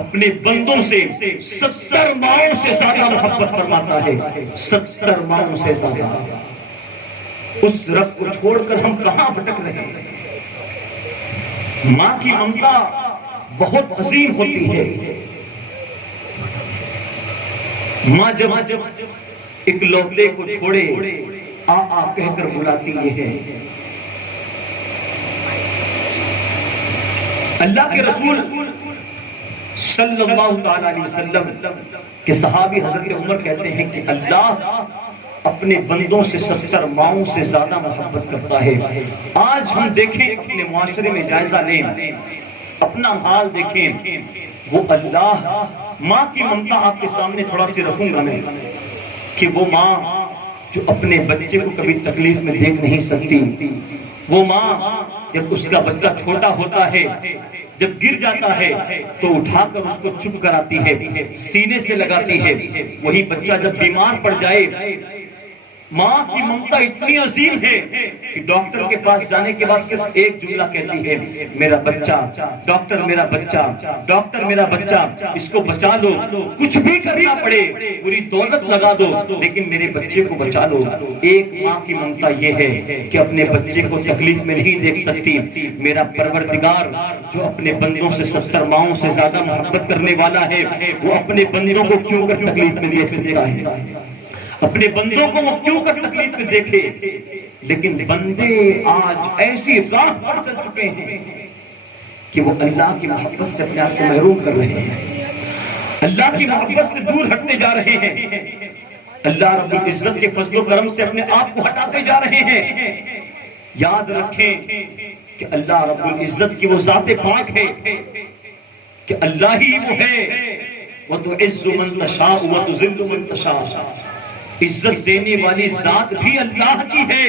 اپنے بندوں سے 70 ماؤں سے زیادہ محبت فرماتا ہے، 70 ماؤں سے زیادہ۔ اس رب کو چھوڑ کر ہم کہاں بھٹک رہے ہیں؟ ماں کی ممتا بہت عظیم ہوتی ہے. ماں جب ایک لوتے کو چھوڑے آ آ کہہ کر بلاتی یہ ہے. اللہ کے رسول صلی اللہ تعالی علیہ وسلم کے صحابی حضرت عمر کہتے ہیں کہ اللہ اپنے بندوں سے 70 ماؤں سے زیادہ محبت کرتا ہے. آج ہم دیکھیں اپنے معاشرے میں جائزہ لیں, اپنا حال دیکھیں. وہ اللہ ماں کی ممتا آپ کے سامنے تھوڑا سی رکھوں گا میں, کہ وہ ماں جو اپنے بچے کو کبھی تکلیف میں دیکھ نہیں سکتی, وہ ماں جب اس کا بچہ چھوٹا ہوتا ہے, جب گر جاتا ہے تو اٹھا کر اس کو چپ کراتی ہے, سینے سے لگاتی ہے. وہی بچہ جب بیمار پڑ جائے, ماں کی ممتا اتنی عظیم ہے کہ ڈاکٹر کے پاس جانے کے بعد صرف ایک جملہ کہتی ہے, میرا بچہ, ڈاکٹر میرا بچہ, ڈاکٹر میرا بچہ, اس کو بچا لو, کچھ بھی کرنا پڑے, پوری دولت لگا دو, لیکن میرے بچے کو بچا لو. ایک ماں کی ممتا یہ ہے کہ اپنے بچے کو تکلیف میں نہیں دیکھ سکتی. میرا پروردگار جو اپنے بندوں سے 70 ماؤں سے زیادہ محبت کرنے والا ہے, وہ اپنے بندوں کو کیوں کر تکلیف میں دیکھ سکتا ہے؟ اپنے بندوں کو وہ کیوں کر تکلیف میں دیکھے؟ لیکن بندے آج ایسی راہ پر چل چکے ہیں کہ وہ اللہ کی محبت سے اپنے آپ کو محروم کر رہے ہیں, اللہ کی محبت سے دور ہٹتے جا رہے ہیں, اللہ رب العزت کے فضل و کرم سے اپنے آپ کو ہٹاتے جا رہے ہیں. یاد رکھیں کہ اللہ رب العزت کی وہ ذات پاک ہے کہ اللہ ہی وہ ہے, وَتُعِزُّ مَن تَشَاءُ وَتُذِلُّ مَن تَشَاءُ. عزت دینے والی ذات بھی اللہ کی ہے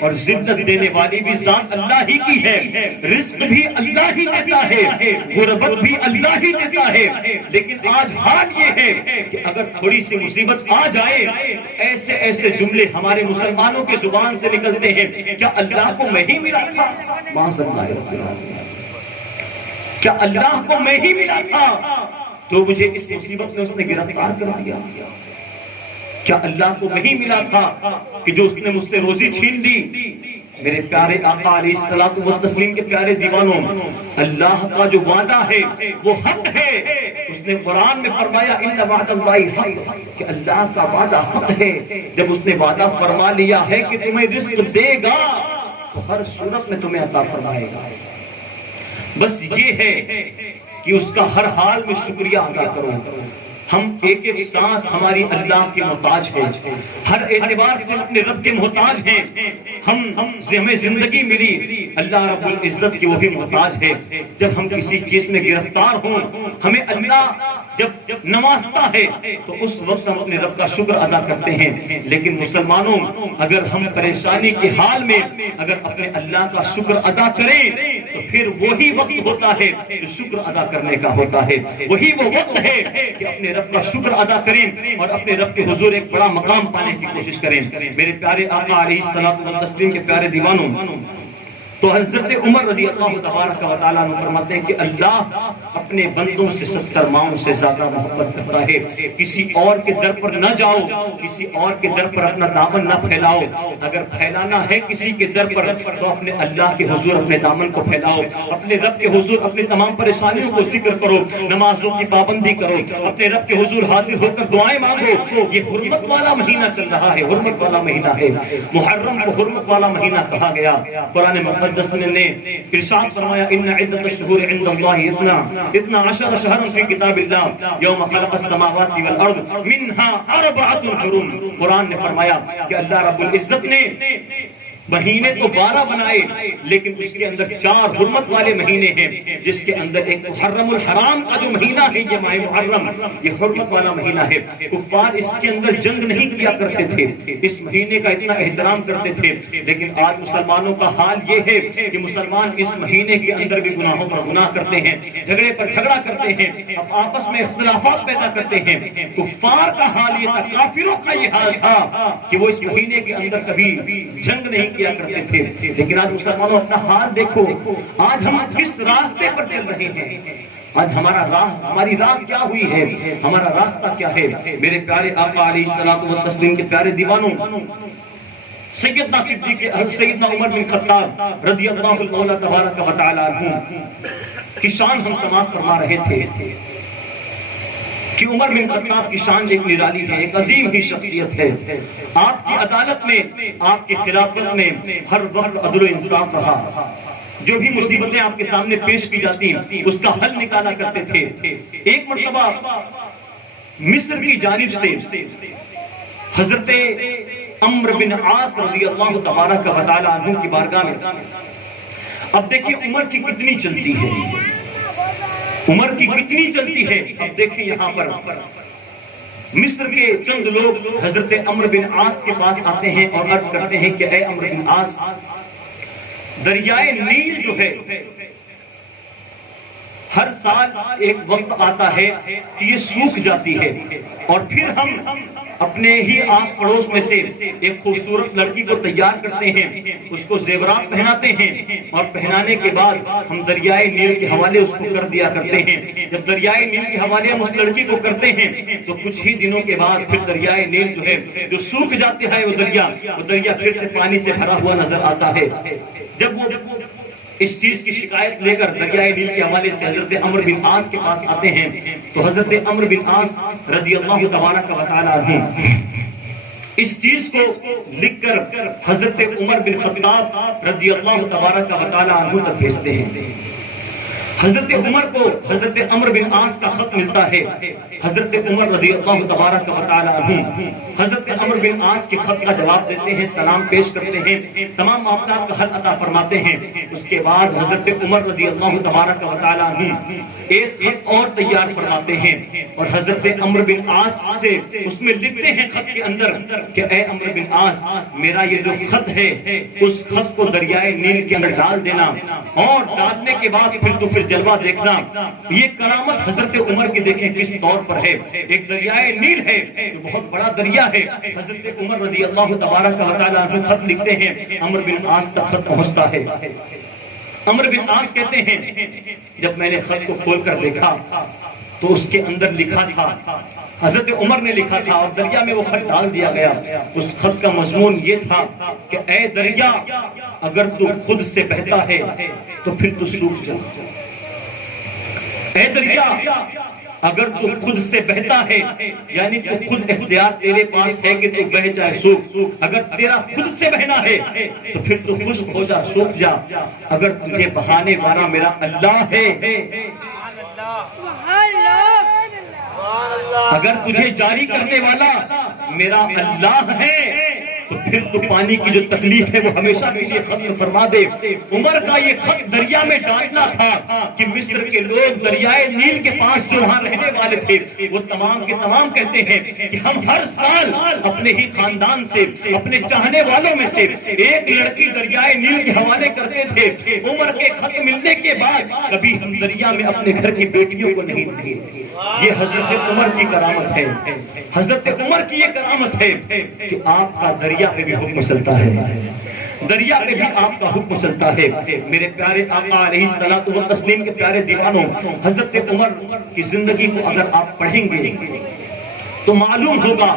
اور ذلت دینے والی بھی ذات اللہ ہی کی ہے. رزق بھی اللہ ہی دیتا ہے, غربت بھی اللہ ہی دیتا ہے. لیکن آج حال یہ ہے کہ اگر تھوڑی سی مصیبت آ جائے, ایسے ایسے جملے ہمارے مسلمانوں کے زبان سے نکلتے ہیں, کیا اللہ کو میں ہی ملا تھا؟ کیا اللہ کو میں ہی ملا تھا تو مجھے اس مصیبت سے اس نے گرفتار کر دیا؟ کیا اللہ کو نہیں ملا تھا کہ جو اس نے مجھ سے روزی چھین لی؟ میرے پیارے آقا علیہ الصلوۃ والتسلیم کے پیارے دیوانوں, اللہ کا جو وعدہ ہے وہ حق ہے. اس نے قرآن میں فرمایا ان وعد اللہ حق, کہ اللہ کا وعدہ حق ہے. جب اس نے وعدہ فرما لیا ہے کہ تمہیں رزق دے گا تو ہر صورت میں تمہیں عطا فرمائے گا. بس یہ ہے کہ اس کا ہر حال میں شکریہ ادا کرو. ہم ایک ایک سانس ہماری اللہ کے محتاج ہیں, ہر اعتبار سے اپنے رب کے محتاج ہیں. ہمیں زندگی ملی, اللہ رب العزت کی وہ بھی محتاج ہے. جب ہم کسی چیز میں گرفتار ہوں, ہمیں اللہ جب نوازتا ہے تو اس وقت ہم اپنے رب کا شکر ادا کرتے ہیں. لیکن مسلمانوں, اگر ہم پریشانی کے حال میں اگر اپنے اللہ کا شکر ادا کریں تو پھر وہی وقت ہوتا ہے جو شکر ادا کرنے کا ہوتا ہے. وہی وہ وقت ہے کہ اپنے رب کا شکر ادا کریں اور اپنے رب کے حضور ایک بڑا مقام پانے کی کوشش کریں. میرے پیارے آقا علیہ الصلوۃ والتسلیم کے پیارے دیوانوں, تو حضرت عمر رضی اللہ تبارک و تعالیٰ عنہ فرماتے ہیں کہ اللہ اپنے بندوں سے 70 ماؤں سے زیادہ محبت کرتا ہے. کسی اور کے در پر نہ جاؤ, کسی اور کے در پر اپنا دامن نہ پھیلاؤ. اگر پھیلانا ہے کسی کے در پر تو اپنے اللہ کے حضور اپنے دامن کو پھیلاؤ. اپنے رب کے حضور اپنی تمام پریشانیوں کو ذکر کرو, نمازوں کی پابندی کرو, اپنے رب کے حضور حاضر ہو کر دعائیں مانگو. یہ حرمت والا مہینہ چل رہا ہے, حرمت والا مہینہ ہے. محرم کو حرمت والا مہینہ کہا گیا. قرآن مقدس نے ارشاد فرمایا ان عدت الشہور عند اللہ 12 شہرا فی کتاب اللہ یوم خلق السماوات والارض منها 4 حرم. قرآن نے فرمایا کہ اللہ رب العزت نے مہینے تو 12 بنائے, لیکن اس کے اندر 4 حرمت والے مہینے ہیں, جس کے اندر ایک محرم الحرام کا جو مہینہ ہے, یہ ماہ محرم, یہ حرمت والا مہینہ ہے. کفار اس کے اندر جنگ نہیں کیا کرتے تھے, اس مہینے کا اتنا احترام کرتے تھے. لیکن آج مسلمانوں کا حال یہ ہے کہ مسلمان اس مہینے کے اندر بھی گناہوں پر گناہ کرتے ہیں, جھگڑے پر جھگڑا کرتے ہیں, اب آپس میں اختلافات پیدا کرتے ہیں. کفار کا حال یہ تھا, کافروں کا یہ حال تھا کہ وہ اس مہینے کے اندر کبھی جنگ نہیں کیا کرتے تھے. لیکن آج مسلمانوں اپنا حال دیکھو, آج ہم کس راستے پر چل رہے ہیں, آج ہماری راہ کیا ہوئی ہے, ہمارا راستہ کیا ہے. میرے پیارے آقا علیہ الصلوۃ والتسلیم کے پیارے دیوانوں, سیدنا سیدنا عمر بن خطاب رضی اللہ عنہ تبارک و تعالی عنہ کی شان ہم سماعت فرما رہے تھے کہ عمر بن خطاب کی شان ایک نرالی ہے، ایک عظیم ہی شخصیت ہے۔ آپ کی عدالت میں، آپ کی خلافت میں ہر وقت عدل و انصاف رہا۔ جو بھی مصیبتیں آپ کے سامنے پیش کی جاتی اس کا حل نکالا کرتے تھے۔ ایک مرتبہ مصر کی جانب سے حضرت عمرو بن عاص رضی اللہ تبارک و تعالی عنہ کی بارگاہ میں، اب دیکھیں عمر کی کتنی چلتی ہے، عمر کی کتنی چلتی ہے۔ اب دیکھیں یہاں پر مصر کے چند لوگ حضرت عمرو بن عاص کے پاس آتے ہیں اور عرض کرتے ہیں کہ اے عمرو بن عاص، دریائے نیل جو ہے ہر سال ایک وقت آتا ہے کہ یہ سوکھ جاتی ہے، اور پھر ہم اپنے ہی آس پڑوس میں سے ایک خوبصورت لڑکی کو تیار کرتے ہیں، اس کو زیورات پہناتے ہیں، اور پہنانے کے بعد ہم دریائے نیل کے حوالے اس کو کر دیا کرتے ہیں۔ جب دریائے نیل کے حوالے ہم اس لڑکی کو کرتے ہیں تو کچھ ہی دنوں کے بعد پھر دریائے نیل جو ہے جو سوکھ جاتے ہیں، وہ دریا پھر سے پانی سے بھرا ہوا نظر آتا ہے۔ جب وہ اس چیز کی شکایت لے کر دریائے نیل کے حوالے سے حضرت عمرو بن عاص کے پاس آتے ہیں تو حضرت عمرو بن عاص رضی اللہ تبارک و تعالی عنہ اس چیز کو لکھ کر حضرت عمر بن خطاب رضی اللہ تبارک و تعالی عنہ تک بھیجتے ہیں۔ حضرت عمر کو حضرت عمرو بن عاص کا خط ملتا ہے۔ حضرت عمر رضی اللہ تبارک و تعالی عنہ حضرت عمرو بن عاص کے خط کا جواب دیتے ہیں، سلام پیش کرتے ہیں، تمام معاملات کا حل عطا فرماتے ہیں۔ اس کے بعد حضرت عمر رضی اللہ تبارک و تعالی عنہ ایک خط اور تیار فرماتے ہیں اور حضرت عمرو بن عاص سے اس میں لکھتے ہیں خط کے اندر کہ اے عمرو بن عاص، میرا یہ جو خط ہے اس خط کو دریائے نیل کے اندر ڈال دینا، اور ڈالنے کے بعد پھر جلوہ دیکھنا۔ یہ کرامت حضرت عمر کی دیکھیں کس طور پر ہے۔ ایک دریائے نیل ہے جو بہت بڑا دریا ہے، حضرت عمر رضی اللہ تبارک و تعالی عنہ خط لکھتے ہیں، عمرو بن عاص تک خط پہنچتا ہے۔ عمرو بن عاص کہتے ہیں جب میں نے خط کو کھول کر دیکھا تو اس کے اندر لکھا تھا، حضرت عمر نے لکھا تھا اور دریا میں وہ خط ڈال دیا گیا۔ اس خط کا مضمون یہ تھا کہ اے دریا، اگر تو خود سے بہتا ہے تو پھر تو سوکھ جا۔ اے دریا، اگر تو خود سے بہتا ہے یعنی تو خود اختیار تیرے پاس ہے کہ تو بہ جائے سوکھ، اگر تیرا خود سے بہنا ہے تو پھر تو خشک ہو جا، سوکھ جا۔ اگر تجھے بہانے والا میرا اللہ ہے، اگر تجھے جاری کرنے والا میرا اللہ ہے تو پھر تو پانی کی جو تکلیف ہے وہ ہمیشہ کے لیے ختم فرما دے۔ عمر کا یہ خط دریا میں ڈالنا تھا کہ مصر کے لوگ دریائے نیل کے پاس جو وہاں رہنے والے تھے وہ تمام کے تمام کہتے ہیں کہ ہم ہر سال اپنے ہی خاندان سے، اپنے چاہنے والوں میں سے ایک لڑکی دریائے نیل کے حوالے کرتے تھے۔ عمر کے خط ملنے کے بعد کبھی ہم دریا میں اپنے گھر کی بیٹیوں کو نہیں دیکھے۔ یہ حضرت عمر کی کرامت ہے، حضرت عمر کی یہ کرامت ہے کہ آپ کا دریا پہ بھی حکم چلتا ہے، دریا پہ بھی آپ کا حکم چلتا ہے۔ میرے پیارے آقا علیہ الصلوۃ والتسلیم کے پیارے دیوانوں، حضرت عمر کی زندگی کو اگر آپ پڑھیں گے تو معلوم ہوگا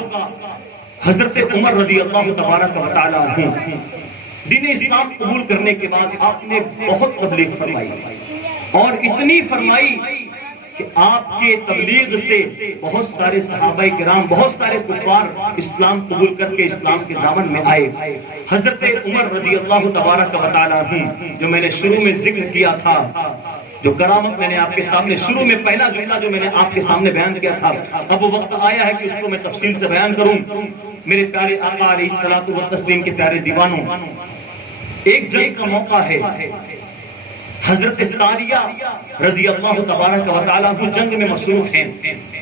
حضرت عمر رضی اللہ تبارک و تعالی عنہ دین اسلام قبول کرنے کے بعد آپ نے بہت تبلیغ فرمائی، اور اتنی فرمائی کہ آپ کے تبلیغ سے بہت سارے صحابہ کرام، بہت سارے کفار اسلام قبول کر کے اسلام کے دامن میں آئے۔ حضرت عمر رضی اللہ تبارک و تعالی عنہ جو میں نے شروع میں ذکر کیا تھا، جو کرامت میں نے آپ کے سامنے شروع میں پہلا جملہ جو میں نے آپ کے سامنے بیان کیا تھا، اب وہ وقت آیا ہے کہ اس کو میں تفصیل سے بیان کروں۔ میرے پیارے آقا علیہ الصلوۃ والتسلیم کے پیارے دیوانوں، ایک جنگ کا موقع ہے، حضرت ساریہ رضی اللہ تبارک و تعالیٰ عنہ جنگ میں مصروف ہیں،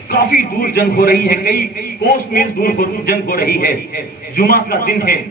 کافی دور جنگ ہو رہی ہے، کئی کوس میل دور جنگ ہو رہی ہے، جمعہ کا دن ہے،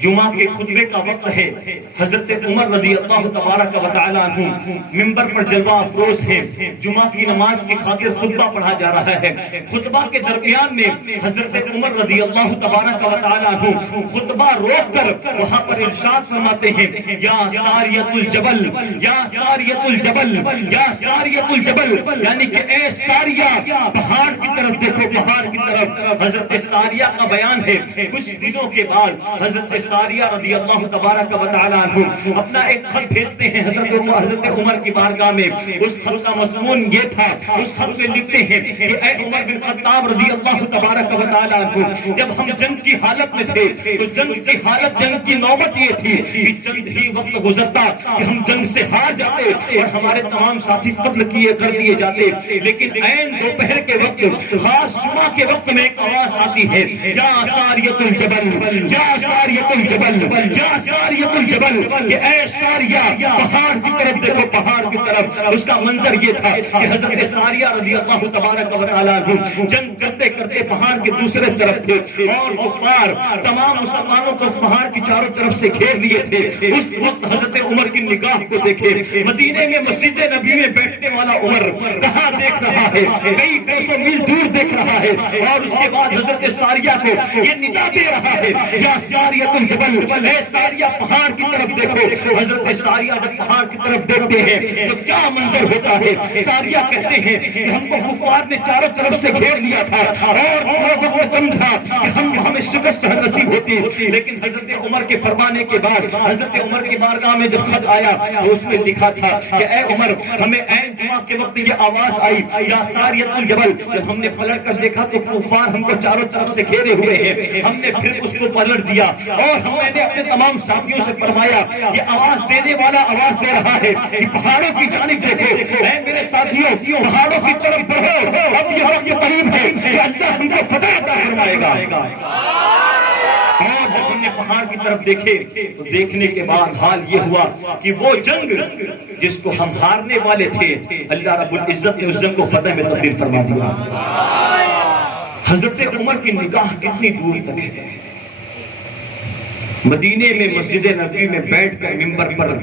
جمعہ کے خطبے کا وقت ہے۔ حضرت عمر رضی اللہ تبارک و تعالیٰ عنہ منبر پر جلوہ افروز ہیں، جمعہ کی نماز کی خاطر خطبہ پڑھا جا رہا ہے۔ خطبہ کے درمیان میں حضرت عمر رضی اللہ تبارک و تعالیٰ عنہ خطبہ روک کر وہاں پر ارشاد فرماتے ہیں، یا ساریۃ الجبل، یا ساریۃ الجبل، یا ساریۃ الجبل، یعنی کہ اے ساریہ، پہاڑ کی طرف دیکھو، پہاڑ کی طرف۔ حضرت ساریہ کا بیان ہے کچھ دنوں کے بعد حضرت ساریہ رضی اللہ تبارک و تعالیٰ عنہ اپنا ایک خط بھیجتے ہیں حضرت عمر کی بارگاہ میں۔ اس خط کا مضمون یہ تھا، اس خط میں لکھتے ہیں کہ اے عمر بن خطاب رضی اللہ تبارک و تعالیٰ عنہ، جب ہم جنگ کی حالت میں تھے تو جنگ کی حالت، جنگ کی نوبت یہ تھی کہ چند ہی وقت گزرتا کہ ہم جنگ سے ہار جاتے اور ہمارے تمام ساتھی قتل کر دیے جاتے، لیکن عین دوپہر کے وقت، خاص صبح کے وقت میں ایک آواز آتی ہے، یا ساریۃ الجبل، یا ساریۃ الجبل، یا ساریۃ الجبل، کہ اے ساریہ پہاڑ کی طرف دیکھو، پہاڑ کی طرف۔ اس کا منظر یہ تھا کہ حضرت ساریہ رضی اللہ تبارک و تعالیٰ عنہ جنگ کرتے کرتے پہاڑ کے دوسرے طرف تھے اور کفار تمام مسلمانوں کو پہاڑ کی چاروں طرف سے گھیر لیے تھے۔ اس وقت حضرت عمر کی نگاہ کو دیکھے، مدینے میں مسجد نبی میں بیٹھنے والا عمر کہاں دیکھ رہا ہے، کئی 200 میل دور دیکھ رہا ہے، اور اس کے بعد حضرت ساریہ کو یہ ندا دے رہا ہے، یا ساریۃ الجبل، اے ساریہ پہاڑ کی طرف دیکھو۔ حضرت ساریہ جب پہاڑ کی طرف دیکھتے ہیں تو کیا منظر ہوتا ہے؟ ساریہ کہتے ہیں کہ ہم کو کفار نے چاروں طرف سے گھیر لیا تھا اور وہ وقت کم تھا کہ ہمیں شکست نصیب ہوتی، لیکن حضرت عمر کے فرمانے کے بعد حضرت عمر کی بارگاہ میں جب خط آیا تو اس میں لکھا تھا کہ اے عمر، ہمیں عین جمعہ کے وقت یہ آواز آئی، یا ساریۃ الجبل۔ جب ہم نے پلٹ کر دیکھا تو کفار ہم کو چاروں طرف سے گھیرے ہوئے ہیں، ہم نے پھر اس کو پلٹ دیا اور میں نے اپنے تمام ساتھیوں سے فرمایا یہ آواز دینے والا آواز دے رہا ہے کہ پہاڑوں کی جانب دیکھو، اے میرے ساتھیوں پہاڑوں کی طرف بڑھو، اب یہ وقت قریب ہے کہ اللہ ہم کو فتح عطا فرمائے گا۔ اور جب ہم نے پہاڑ کی طرف دیکھے تو دیکھنے کے بعد حال یہ ہوا کہ وہ جنگ جس کو ہم ہارنے والے تھے، اللہ رب العزت نے اس جنگ کو فتح میں تبدیل فرما دیا۔ حضرت عمر کی نگاہ کتنی دور تک ہے، مدینے میں مسجد نبوی میں بیٹھ کر منبر پر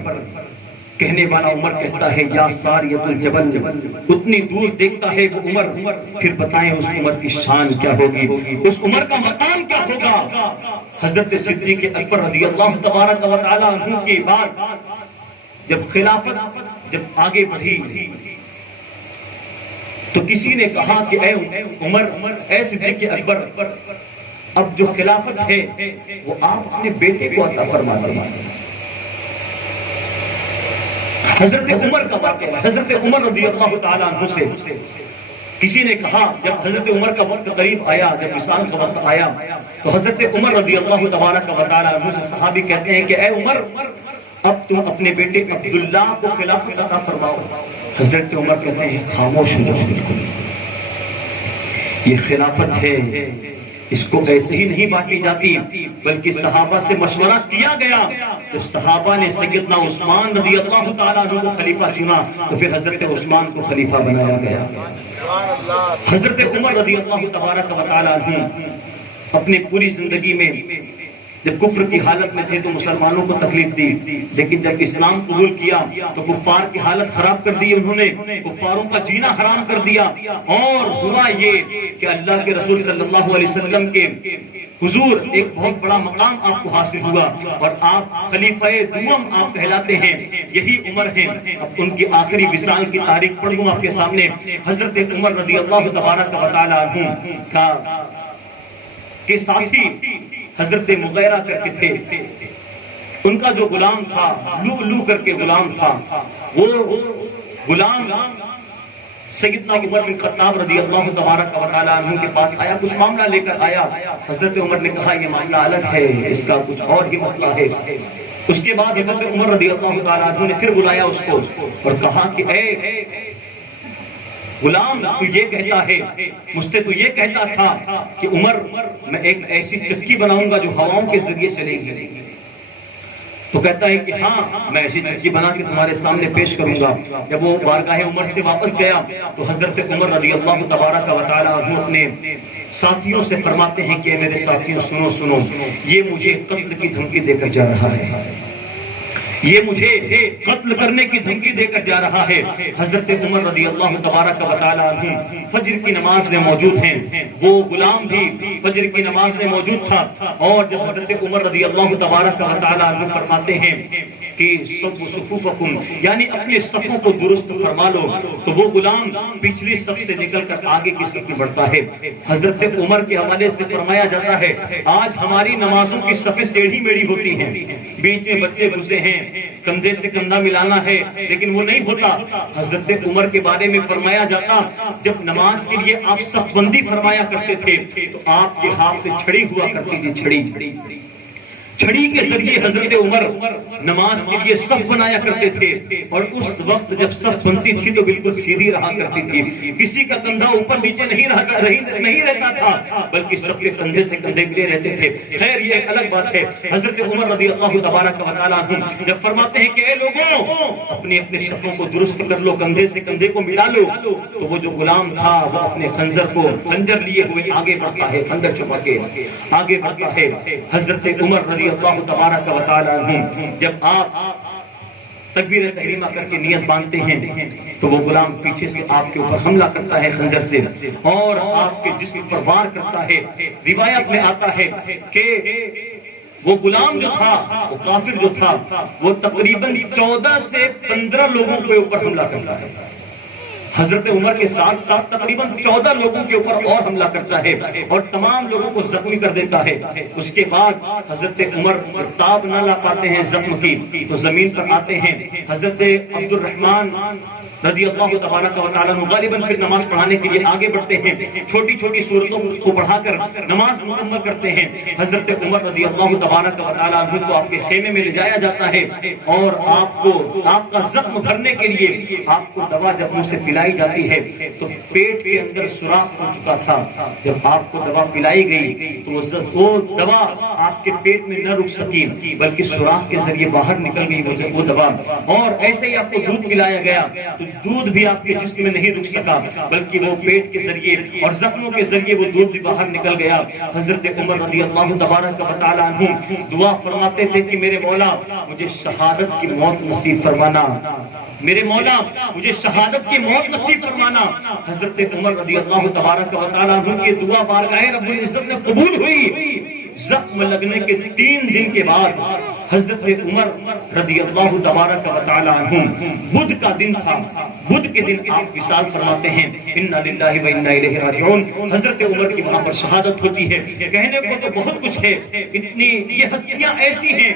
کہنے والا عمر کہتا ہے یا ساریۃ الجبل، اتنی دور دیکھتا ہے وہ عمر۔ پھر بتائیں اس عمر کی شان کیا ہوگی، اس عمر کا مقام کیا ہوگا۔ حضرت صدیق اکبر رضی اللہ تبارک و تعالیٰ عنہ کے بعد جب خلافت جب آگے بڑھی تو کسی نے کہا کہ اے عمر، اے صدیق اکبر، اب جو خلافت ہے وہ آپ اپنے بیٹے کو عطا فرما دیں۔ حضرت عمر کا واقعہ ہے، حضرت عمر رضی اللہ تعالیٰ عنہ سے کسی نے کہا، جب حضرت عمر کا وقت قریب آیا، جب وصال کا وقت آیا تو حضرت عمر رضی اللہ تبارک و تعالیٰ عنہ سے صحابی کہتے ہیں کہ اے عمر، اب تم اپنے بیٹے عبداللہ کو خلافت عطا فرماؤ۔ حضرت عمر کہتے ہیں خاموش ہو جاؤ، بالکل یہ خلافت ہے، اس کو ایسے ہی نہیں بانٹی جاتی، بلکہ صحابہ سے مشورہ کیا گیا۔ جب صحابہ نے سیدنا عثمان رضی اللہ تعالیٰ عنہ کو خلیفہ چنا تو پھر حضرت عثمان کو خلیفہ بنایا گیا۔ حضرت عمر رضی اللہ تبارک و تعالیٰ عنہ اپنی پوری زندگی میں جب کفر کی حالت میں تھے تو مسلمانوں کو تکلیف دی، لیکن جب اسلام قبول کیا تو کفار کی حالت خراب کر دی، انہوں نے کفاروں کا جینا حرام کر دیا، اور ہوا یہ کہ اللہ کے رسول صلی اللہ علیہ وسلم کے حضور ایک بہت بڑا مقام آپ کو حاصل ہوا اور آپ خلیفہ دوم آپ کہلاتے ہیں، یہی عمر ہیں۔ اب ان کی آخری وصال کی تاریخ پڑھ دوں آپ کے سامنے۔ حضرت عمر رضی اللہ تبارک و تعالیٰ عنہ کے ساتھی حضرت مغیرہ کر کے تھے، ان کا جو غلام تھا، لو کر کے غلام تھا، وہ غلام سیدنا عمر بن خطاب رضی اللہ تبارک و تعالیٰ عنہ کے پاس آیا، کچھ معاملہ لے کر آیا۔ حضرت عمر نے کہا یہ معاملہ الگ ہے، اس کا کچھ اور ہی مسئلہ ہے۔ اس کے بعد حضرت عمر رضی اللہ تعالیٰ عنہ نے پھر بلایا اس کو اور کہا کہ اے غلام، تو یہ کہتا ہے، مجھ سے تو یہ کہتا تھا کہ عمر میں ایک ایسی چکی بناؤں گا جو ہواؤں کے ذریعے چلے گی، تو کہتا ہے کہ ہاں میں ایسی چکی بنا کے تمہارے سامنے پیش کروں گا۔ جب وہ بارگاہ عمر سے واپس گیا تو حضرت عمر رضی اللہ تبارک و تعالیٰ عنہ اپنے ساتھیوں سے فرماتے ہیں کہ میرے ساتھیوں سنو، یہ مجھے قتل کی دھمکی دے کر جا رہا ہے، یہ مجھے قتل کرنے کی دھمکی دے کر جا رہا ہے۔ حضرت عمر رضی اللہ تبارک و تعالیٰ عنہ فجر کی نماز میں موجود ہیں، وہ غلام بھی فجر کی نماز میں موجود تھا، اور جب حضرت عمر رضی اللہ تبارک و تعالیٰ عنہ فرماتے ہیں کہ صفوفکم یعنی اپنے صفوں کو درست فرما لو، تو وہ غلام پچھلی صف سے نکل کر آگے کی صف میں بڑھتا ہے۔ حضرت عمر کے حوالے سے فرمایا جاتا ہے آج ہماری نمازوں کی صفیں ٹیڑھی میڑھی ہوتی ہیں، بیچ میں بچے گھسے ہیں، کندھے سے کندھا ملانا ہے لیکن وہ نہیں ہوتا۔ حضرت عمر کے بارے میں فرمایا جاتا جب نماز کے لیے آپ صف بندی فرمایا کرتے تھے تو آپ کے ہاتھ میں چھڑی ہوا کرتی تھی، چھڑی کے ذریعے حضرت عمر نماز کے لیے صف بنایا کرتے تھے، اور اس وقت جب صف بنتی تھی تو بالکل سیدھی رہا کرتی تھی، کسی کا کندھا اوپر نیچے نہیں رہتا تھا بلکہ سب کے کندھے سے کندھے ملے رہتے تھے۔ خیر یہ ایک الگ بات ہے۔ حضرت عمر رضی اللہ تبارک و تعالیٰ عنہ جب فرماتے ہیں کہ اے لوگوں اپنے اپنے صفوں کو درست کر لو، کندھے سے کندھے کو ملا لو، تو وہ جو غلام تھا وہ اپنے خنجر لیے ہوئے آگے بڑھتا ہے، خنجر چھپا کے آگے بڑھتا ہے۔ حضرت عمر رضی اللہ تبارک و تعالیٰ عنہ جب آپ تکبیر تحریمہ کر کے نیت باندھتے ہیں تو وہ غلام پیچھے سے آپ کے اوپر حملہ کرتا ہے خنجر سے اور آپ کے جسم پر وار کرتا ہے۔ روایت میں آتا ہے کہ وہ غلام جو تھا، وہ کافر جو تھا، وہ تقریباً 14 سے 15 لوگوں کے اوپر حملہ کرتا ہے۔ حضرت عمر کے ساتھ ساتھ تقریباً 14 لوگوں کے اوپر اور حملہ کرتا ہے اور تمام لوگوں کو زخمی کر دیتا ہے۔ اس کے بعد حضرت عمر تاب نہ لا پاتے ہیں زخم کی تو زمین پر آتے ہیں۔ حضرت عبد الرحمن رضی اللہ تبارک و تعالیٰ غالباً پھر نماز پڑھانے کے لیے آگے بڑھتے ہیں، چھوٹی چھوٹی صورتوں کو پڑھا کر نماز مکمل کرتے ہیں۔ حضرت عمر رضی اللہ تبارک و تعالیٰ عنہ کو آپ کے خیمے میں لے جایا جاتا ہے اور آپ کا زخم بھرنے کے لیے آپ کو دوا جب منہ سے پلائی جاتی ہے تو پیٹ کے اندر سوراخ ہو چکا تھا۔ جب آپ کو دوا پلائی گئی تو وہ دوا آپ کے پیٹ میں نہ رک سکی بلکہ سوراخ کے ذریعے باہر نکل گئی وہ دوا، اور ایسے ہی آپ کو دودھ پلایا گیا تو دودھ بھی آپ کے جسم میں نہیں رک سکا بلکہ وہ پیٹ کے ذریعے اور زخموں کے ذریعے وہ دودھ بھی باہر نکل گیا۔ حضرت عمر رضی اللہ تبارک و تعالیٰ عنہ دعا فرماتے تھے کہ میرے مولا مجھے شہادت کی موت نصیب فرمانا، میرے مولا مجھے شہادت کی موت نصیب فرمانا۔ حضرت عمر رضی اللہ تبارک و تعالیٰ عنہ کی دعا بارگاہ رب العزت میں قبول ہوئی۔ زخم لگنے کے 3 دن کے بعد حضرت عمر رضی اللہ تبارک و تعالیٰ عنہ بدھ کا دن تھا، بدھ کے دن آپ وصال فرماتے ہیں، انا للہ و انا الیہ راجعون۔ حضرت عمر کی وہاں پر شہادت ہوتی ہے۔ کہنے کو تو بہت کچھ ہے، اتنی یہ ہستیاں ایسی ہیں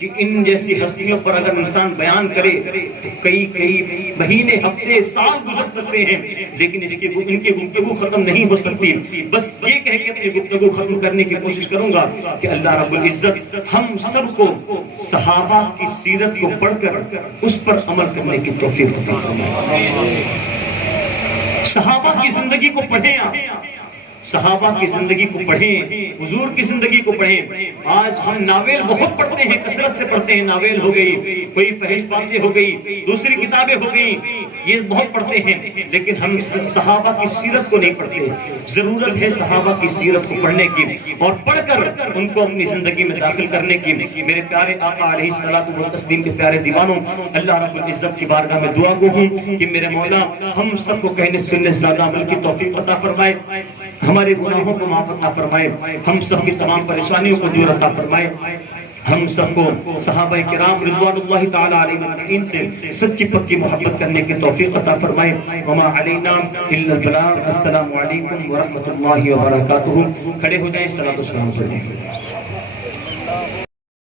کہ ان جیسی ہستیوں پر اگر انسان بیان کرے تو کئی مہینے ہفتے سال گزر سکتے ہیں لیکن ان کی گفتگو ختم نہیں ہو سکتی۔ بس یہ کہہ کے اپنی گفتگو ختم کرنے کی کوشش کروں گا کہ اللہ رب العزت ہم سب کو صحابہ کی سیرت کو پڑھ کر اس پر عمل کرنے کی توفیق عطا فرمائے۔ صحابہ کی زندگی کو پڑھیں، صحابہ کی زندگی کو پڑھیں، حضور کی زندگی کو پڑھیں۔ آج ہم ناول بہت پڑھتے ہیں، کثرت سے پڑھتے ہیں، ناول ہو گئی، کوئی فحش باتیں ہو گئی، دوسری کتابیں ہو گئی، یہ بہت پڑھتے ہیں لیکن ہم صحابہ کی سیرت کو نہیں پڑھتے۔ ضرورت ہے صحابہ کی سیرت کو پڑھنے کی اور پڑھ کر ان کو اپنی زندگی میں داخل کرنے کی۔ میرے پیارے آقا علیہ الصلوۃ والتسلیم کے پیارے دیوانوں، اللہ رب العزت کی بارگاہ میں دعا گو ہوں کہ میرے مولا ہم سب کو کہنے سننے سے زیادہ عمل کی توفیق عطا فرمائے، ہمارے گناہوں کو معاف عطا فرمائے، ہم سب کی تمام پریشانیوں کو دور عطا فرمائے، ہم سب کو صحابہ کرام رضوان اللہ تعالی علیہ مجمعین سے سچی پکی محبت کرنے کی توفیق عطا فرمائے۔ وما علینا الا البلاغ۔ السلام علیکم ورحمۃ اللہ وبرکاتہ۔ کھڑے ہو جائیں، صلاۃ و سلام پڑھیں۔